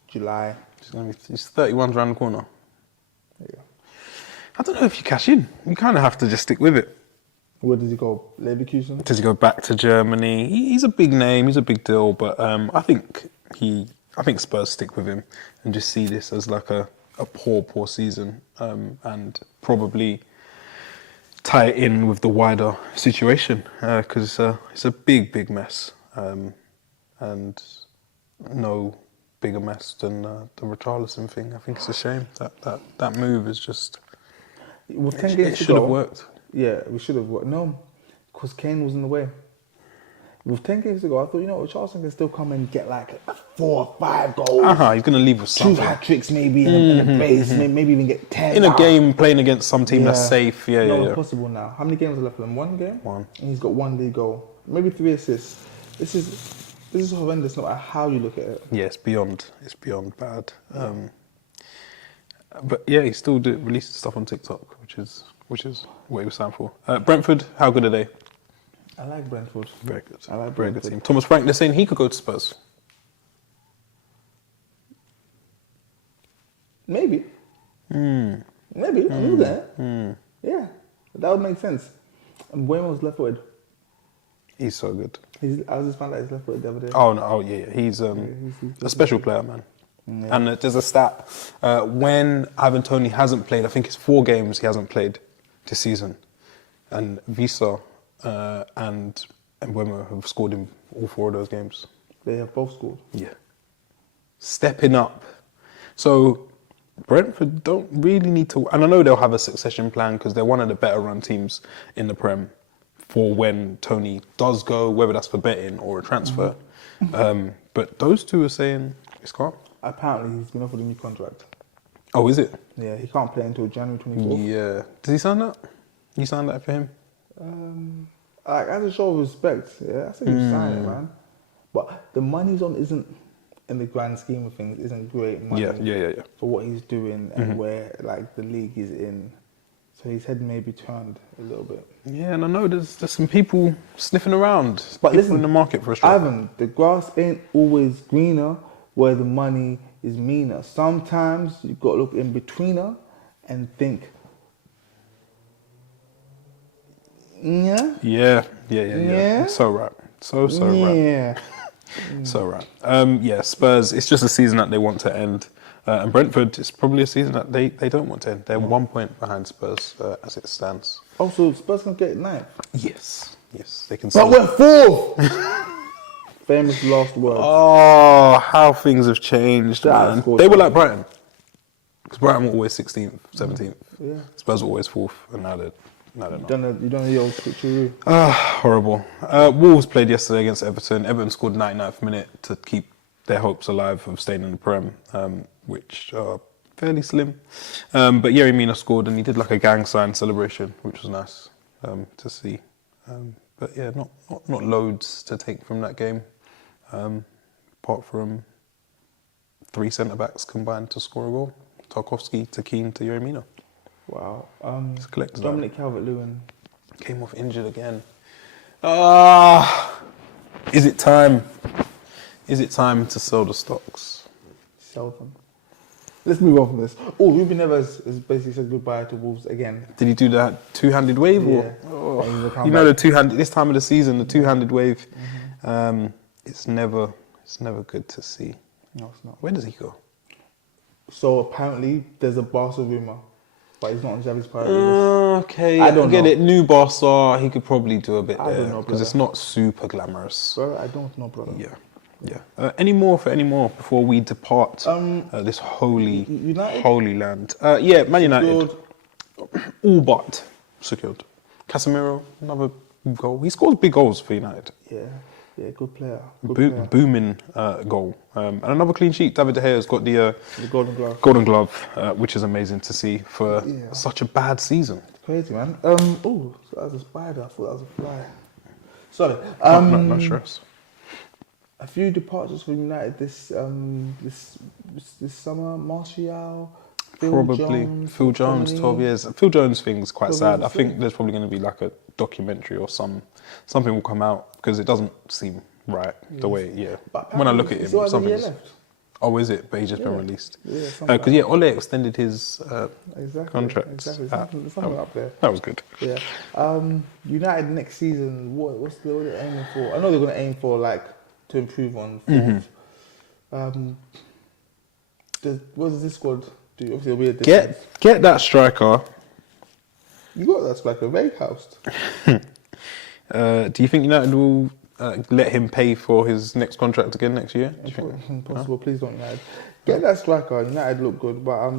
July. He's 31 around the corner. Yeah. I don't know if you cash in. You kind of have to just stick with it. Where does he go? Leverkusen? Does he go back to Germany? He's a big name. He's a big deal. But I think Spurs stick with him and just see this as like a poor season, and probably tie it in with the wider situation, because it's a big mess, and no bigger mess than the Richarlison thing. I think it's a shame that move is just. With 10 games it should have worked. Yeah, we should have worked. No, because Kane was in the way. With 10 games to go, I thought, Richarlison can still come and get like 4 or 5 goals. He's going to leave with something. 2 hat-tricks maybe, and a brace, maybe even get 10. In a game, playing against some team that's safe. No, possible now. How many games are left for them? 1 game? 1. And he's got 1 league goal. Maybe 3 assists. This is horrendous, no matter how you look at it. Yeah, it's beyond bad. But yeah, he still released stuff on TikTok, which is what he was signed for. Brentford, how good are they? I like Brentford. Very good. I like Very Brentford. good team. Thomas Frank, they're saying he could go to Spurs. Maybe. Maybe. I'll do that. Yeah, that would make sense. And Buemo's left-footed. He's so good. I was just found out he's left-footed the other day. Oh, no. Oh, yeah. He's a special player, man. Yeah. And there's a stat. When Ivan Toney hasn't played, I think it's 4 games he hasn't played this season. And Visa and Mbeumo have scored in all 4 of those games. They have both scored. Yeah. Stepping up. So Brentford don't really need to... And I know they'll have a succession plan because they're one of the better run teams in the Prem for when Toney does go, whether that's for betting or a transfer. But those two are saying it's calm. Apparently, he's been offered a new contract. Oh, is it? Yeah, he can't play until January 24th. Yeah. Does he sign that? You signed that for him? As a show of respect, yeah, I think you sign it, man. But the money he's on isn't, in the grand scheme of things, isn't great money. Yeah. For what he's doing and where the league is in. So his head may be turned a little bit. Yeah, and I know there's some people sniffing around. But people listen, in the market for a striker. Ivan, the grass ain't always greener where the money is meaner. Sometimes you've got to look in between her and think, Yeah. So right. So right. Yeah. So right. Spurs, it's just a season that they want to end. And Brentford, it's probably a season that they don't want to end. They're 1 point behind Spurs as it stands. Also, Spurs can get 9th. Yes, they can. But we're 4th! Famous last words. Oh, how things have changed, man. They were like Brighton. Because Brighton were always 16th, 17th. Yeah. Spurs were always 4th, and now they're not. You don't know the old switcheroo. Horrible. Wolves played yesterday against Everton. Everton scored 99th minute to keep their hopes alive of staying in the Prem, which are fairly slim. But Yerry Mina scored, and he did like a gang sign celebration, which was nice to see. But yeah, not loads to take from that game, apart from 3 centre-backs combined to score a goal. Tarkowski to Keane to Yerry Mina. Wow. Dominic Calvert-Lewin came off injured again. Is it time? Is it time to sell the stocks? Sell them. Let's move on from this. Oh, Ruben Neves has basically said goodbye to Wolves again. Did he do that two-handed wave? Yeah. Or? You know, the two-handed. This time of the season, the two-handed wave. It's never good to see. No, it's not. Where does he go? So apparently, there's a Barca rumour, but he's not on Xavi's priority list. Okay, I don't get it. New Barca, he could probably do a bit there because it's not super glamorous. Bro, I don't know, brother. Yeah. Any more before we depart this holy land? Man United. All but secured. Casemiro, another goal. He scores big goals for United. Yeah, good player. Booming goal. And another clean sheet. David De Gea has got the Golden Glove. Golden Glove, which is amazing to see for such a bad season. Crazy, man. So that was a spider. I thought that was a fly. Sorry. No stress. A few departures from United this summer. Martial, Phil Jones, 12 years. Phil Jones thing's quite sad. I think there's probably going to be like a documentary or something will come out because it doesn't seem right the way. Yeah. When I look at him, something's. Oh, is it? But he's just been released. Yeah, Because Ole extended his contract. Exactly. Something up there. That was good. Yeah. United next season, what are they aiming for? I know they're going to aim for to improve on fourth. What does this squad do? Obviously, it'll be a difference. Get that striker. You got that striker, Veghorst. Do you think United will let him pay for his next contract again next year? Do you think? Impossible. Please don't, United. Get that striker. United look good, but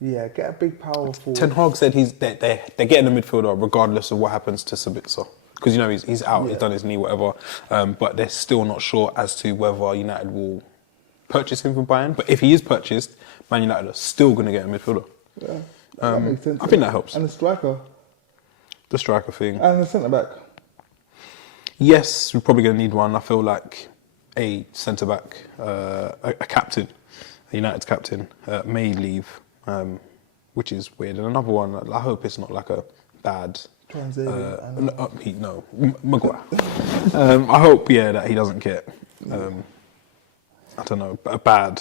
get a big power forward. Ten Hag said they're getting a midfielder regardless of what happens to Sabitzer. Because he's out, he's done his knee, whatever. But they're still not sure as to whether United will purchase him from Bayern. But if he is purchased, Man United are still going to get a midfielder. Yeah, that makes sense. I think that helps. And the striker. The striker thing. And the centre back. Yes, we're probably going to need one. I feel like a centre back, a captain, a United's captain, may leave, which is weird. And another one, I hope it's not like a bad. Peat, no, Maguire. I hope, that he doesn't get, I don't know, a bad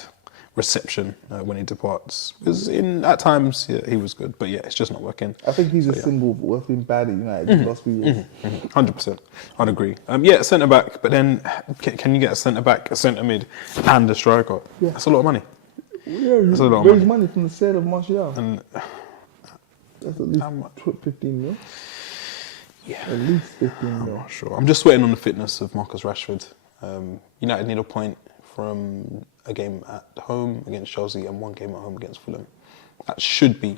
reception when he departs. Because at times he was good, but it's just not working. I think he's a symbol of what's been bad at United the last few years. 100%, I'd agree. Centre back, but then can you get a centre back, a centre mid, and a striker? Yeah. That's a lot of money. Yeah, that's a lot of money. Raise money from the sale of Martial. And that's at least 15 mil. Yeah, at least 15 mil. I'm not sure. I'm just sweating on the fitness of Marcus Rashford. United need a point from a game at home against Chelsea and one game at home against Fulham. That should be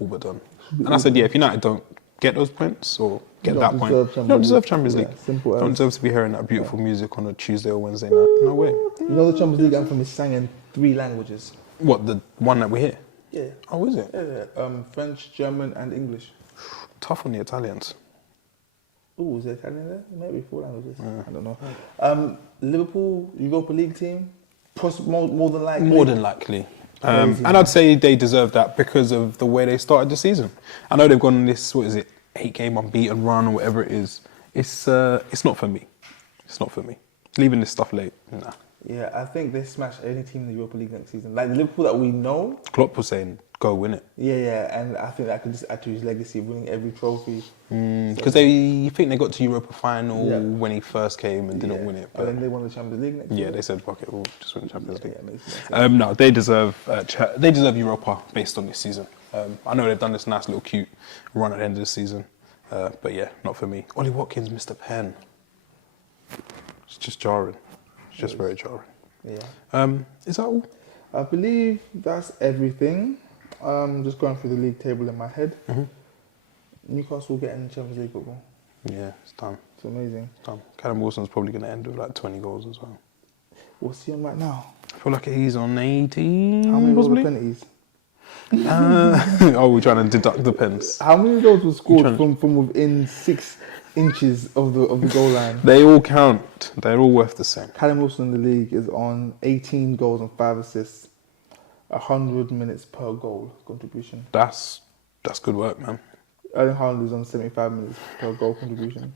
all but done. And I said, if United don't get those points or get that point, you don't deserve Champions League. Simple. Don't deserve to be hearing that beautiful music on a Tuesday or Wednesday night. No way. You know the Champions League anthem is sang in 3 languages. What, the one that we hear? Yeah. Oh, is it? Yeah. French, German, and English. Tough on the Italians. Oh, is there Italian there? Maybe 4 languages. I don't know. Liverpool, Europa League team, more than likely. More than likely. And I'd say they deserve that because of the way they started the season. I know they've gone on this, 8-game unbeaten run or whatever it is. It's not for me. It's not for me. Leaving this stuff late, nah. Yeah, I think they smash any team in the Europa League next season. Like the Liverpool that we know. Klopp was saying, go win it. Yeah, and I think that could just add to his legacy of winning every trophy. Because you think they got to Europa final when he first came and didn't win it. But then they won the Champions League next year. Yeah, they said, fuck it, we'll just win the Champions League. Yeah, makes sense. No, they deserve Europa based on this season. I know they've done this nice little cute run at the end of the season. But not for me. Ollie Watkins missed a pen. It's just jarring. It's just very jarring. Yeah. Is that all? I believe that's everything. Just going through the league table in my head. Newcastle getting Champions League football. Yeah, it's done. It's amazing. It's done. Callum Wilson's probably going to end with like 20 goals as well. What's he on right now? I feel like he's on 18. How many possibly? penalties? We're trying to deduct the pens. How many goals were scored from within 6 inches of the goal line? They all count. They're all worth the same. Callum Wilson in the league is on 18 goals and 5 assists. 100 minutes per goal contribution. That's good work, man. Erling Haaland is on 75 minutes per goal contribution.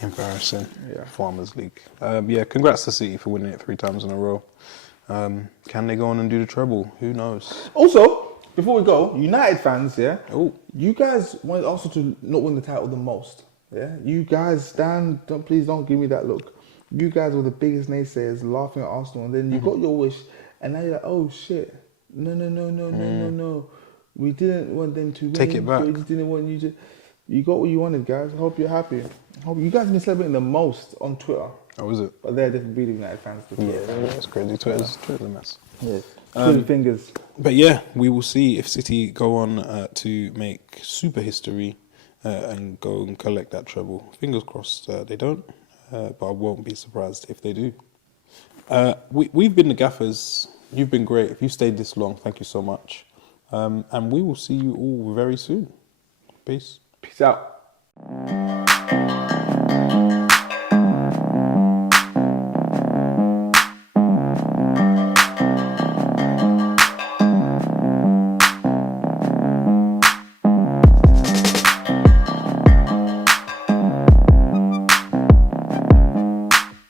Embarrassing. Yeah. Farmers League. Congrats to City for winning it 3 times in a row. Can they go on and do the treble? Who knows? Also, before we go, United fans, you guys want also to not win the title the most. Yeah, you guys please don't give me that look. You guys were the biggest naysayers, laughing at Arsenal, and then you got your wish, and now you're like, oh shit, no. We didn't want them to win. Take it back. We just didn't want you to. You got what you wanted, guys. I hope you're happy. You guys have been celebrating the most on Twitter. Oh, is it? But they're different breed of United fans. Yeah, that's crazy. Twitter's a mess. Yeah. Twitter fingers. But we will see if City go on to make super history and go and collect that treble. Fingers crossed they don't, but I won't be surprised if they do. We've been the gaffers. You've been great. If you stayed this long, thank you so much. And we will see you all very soon. Peace. Peace out.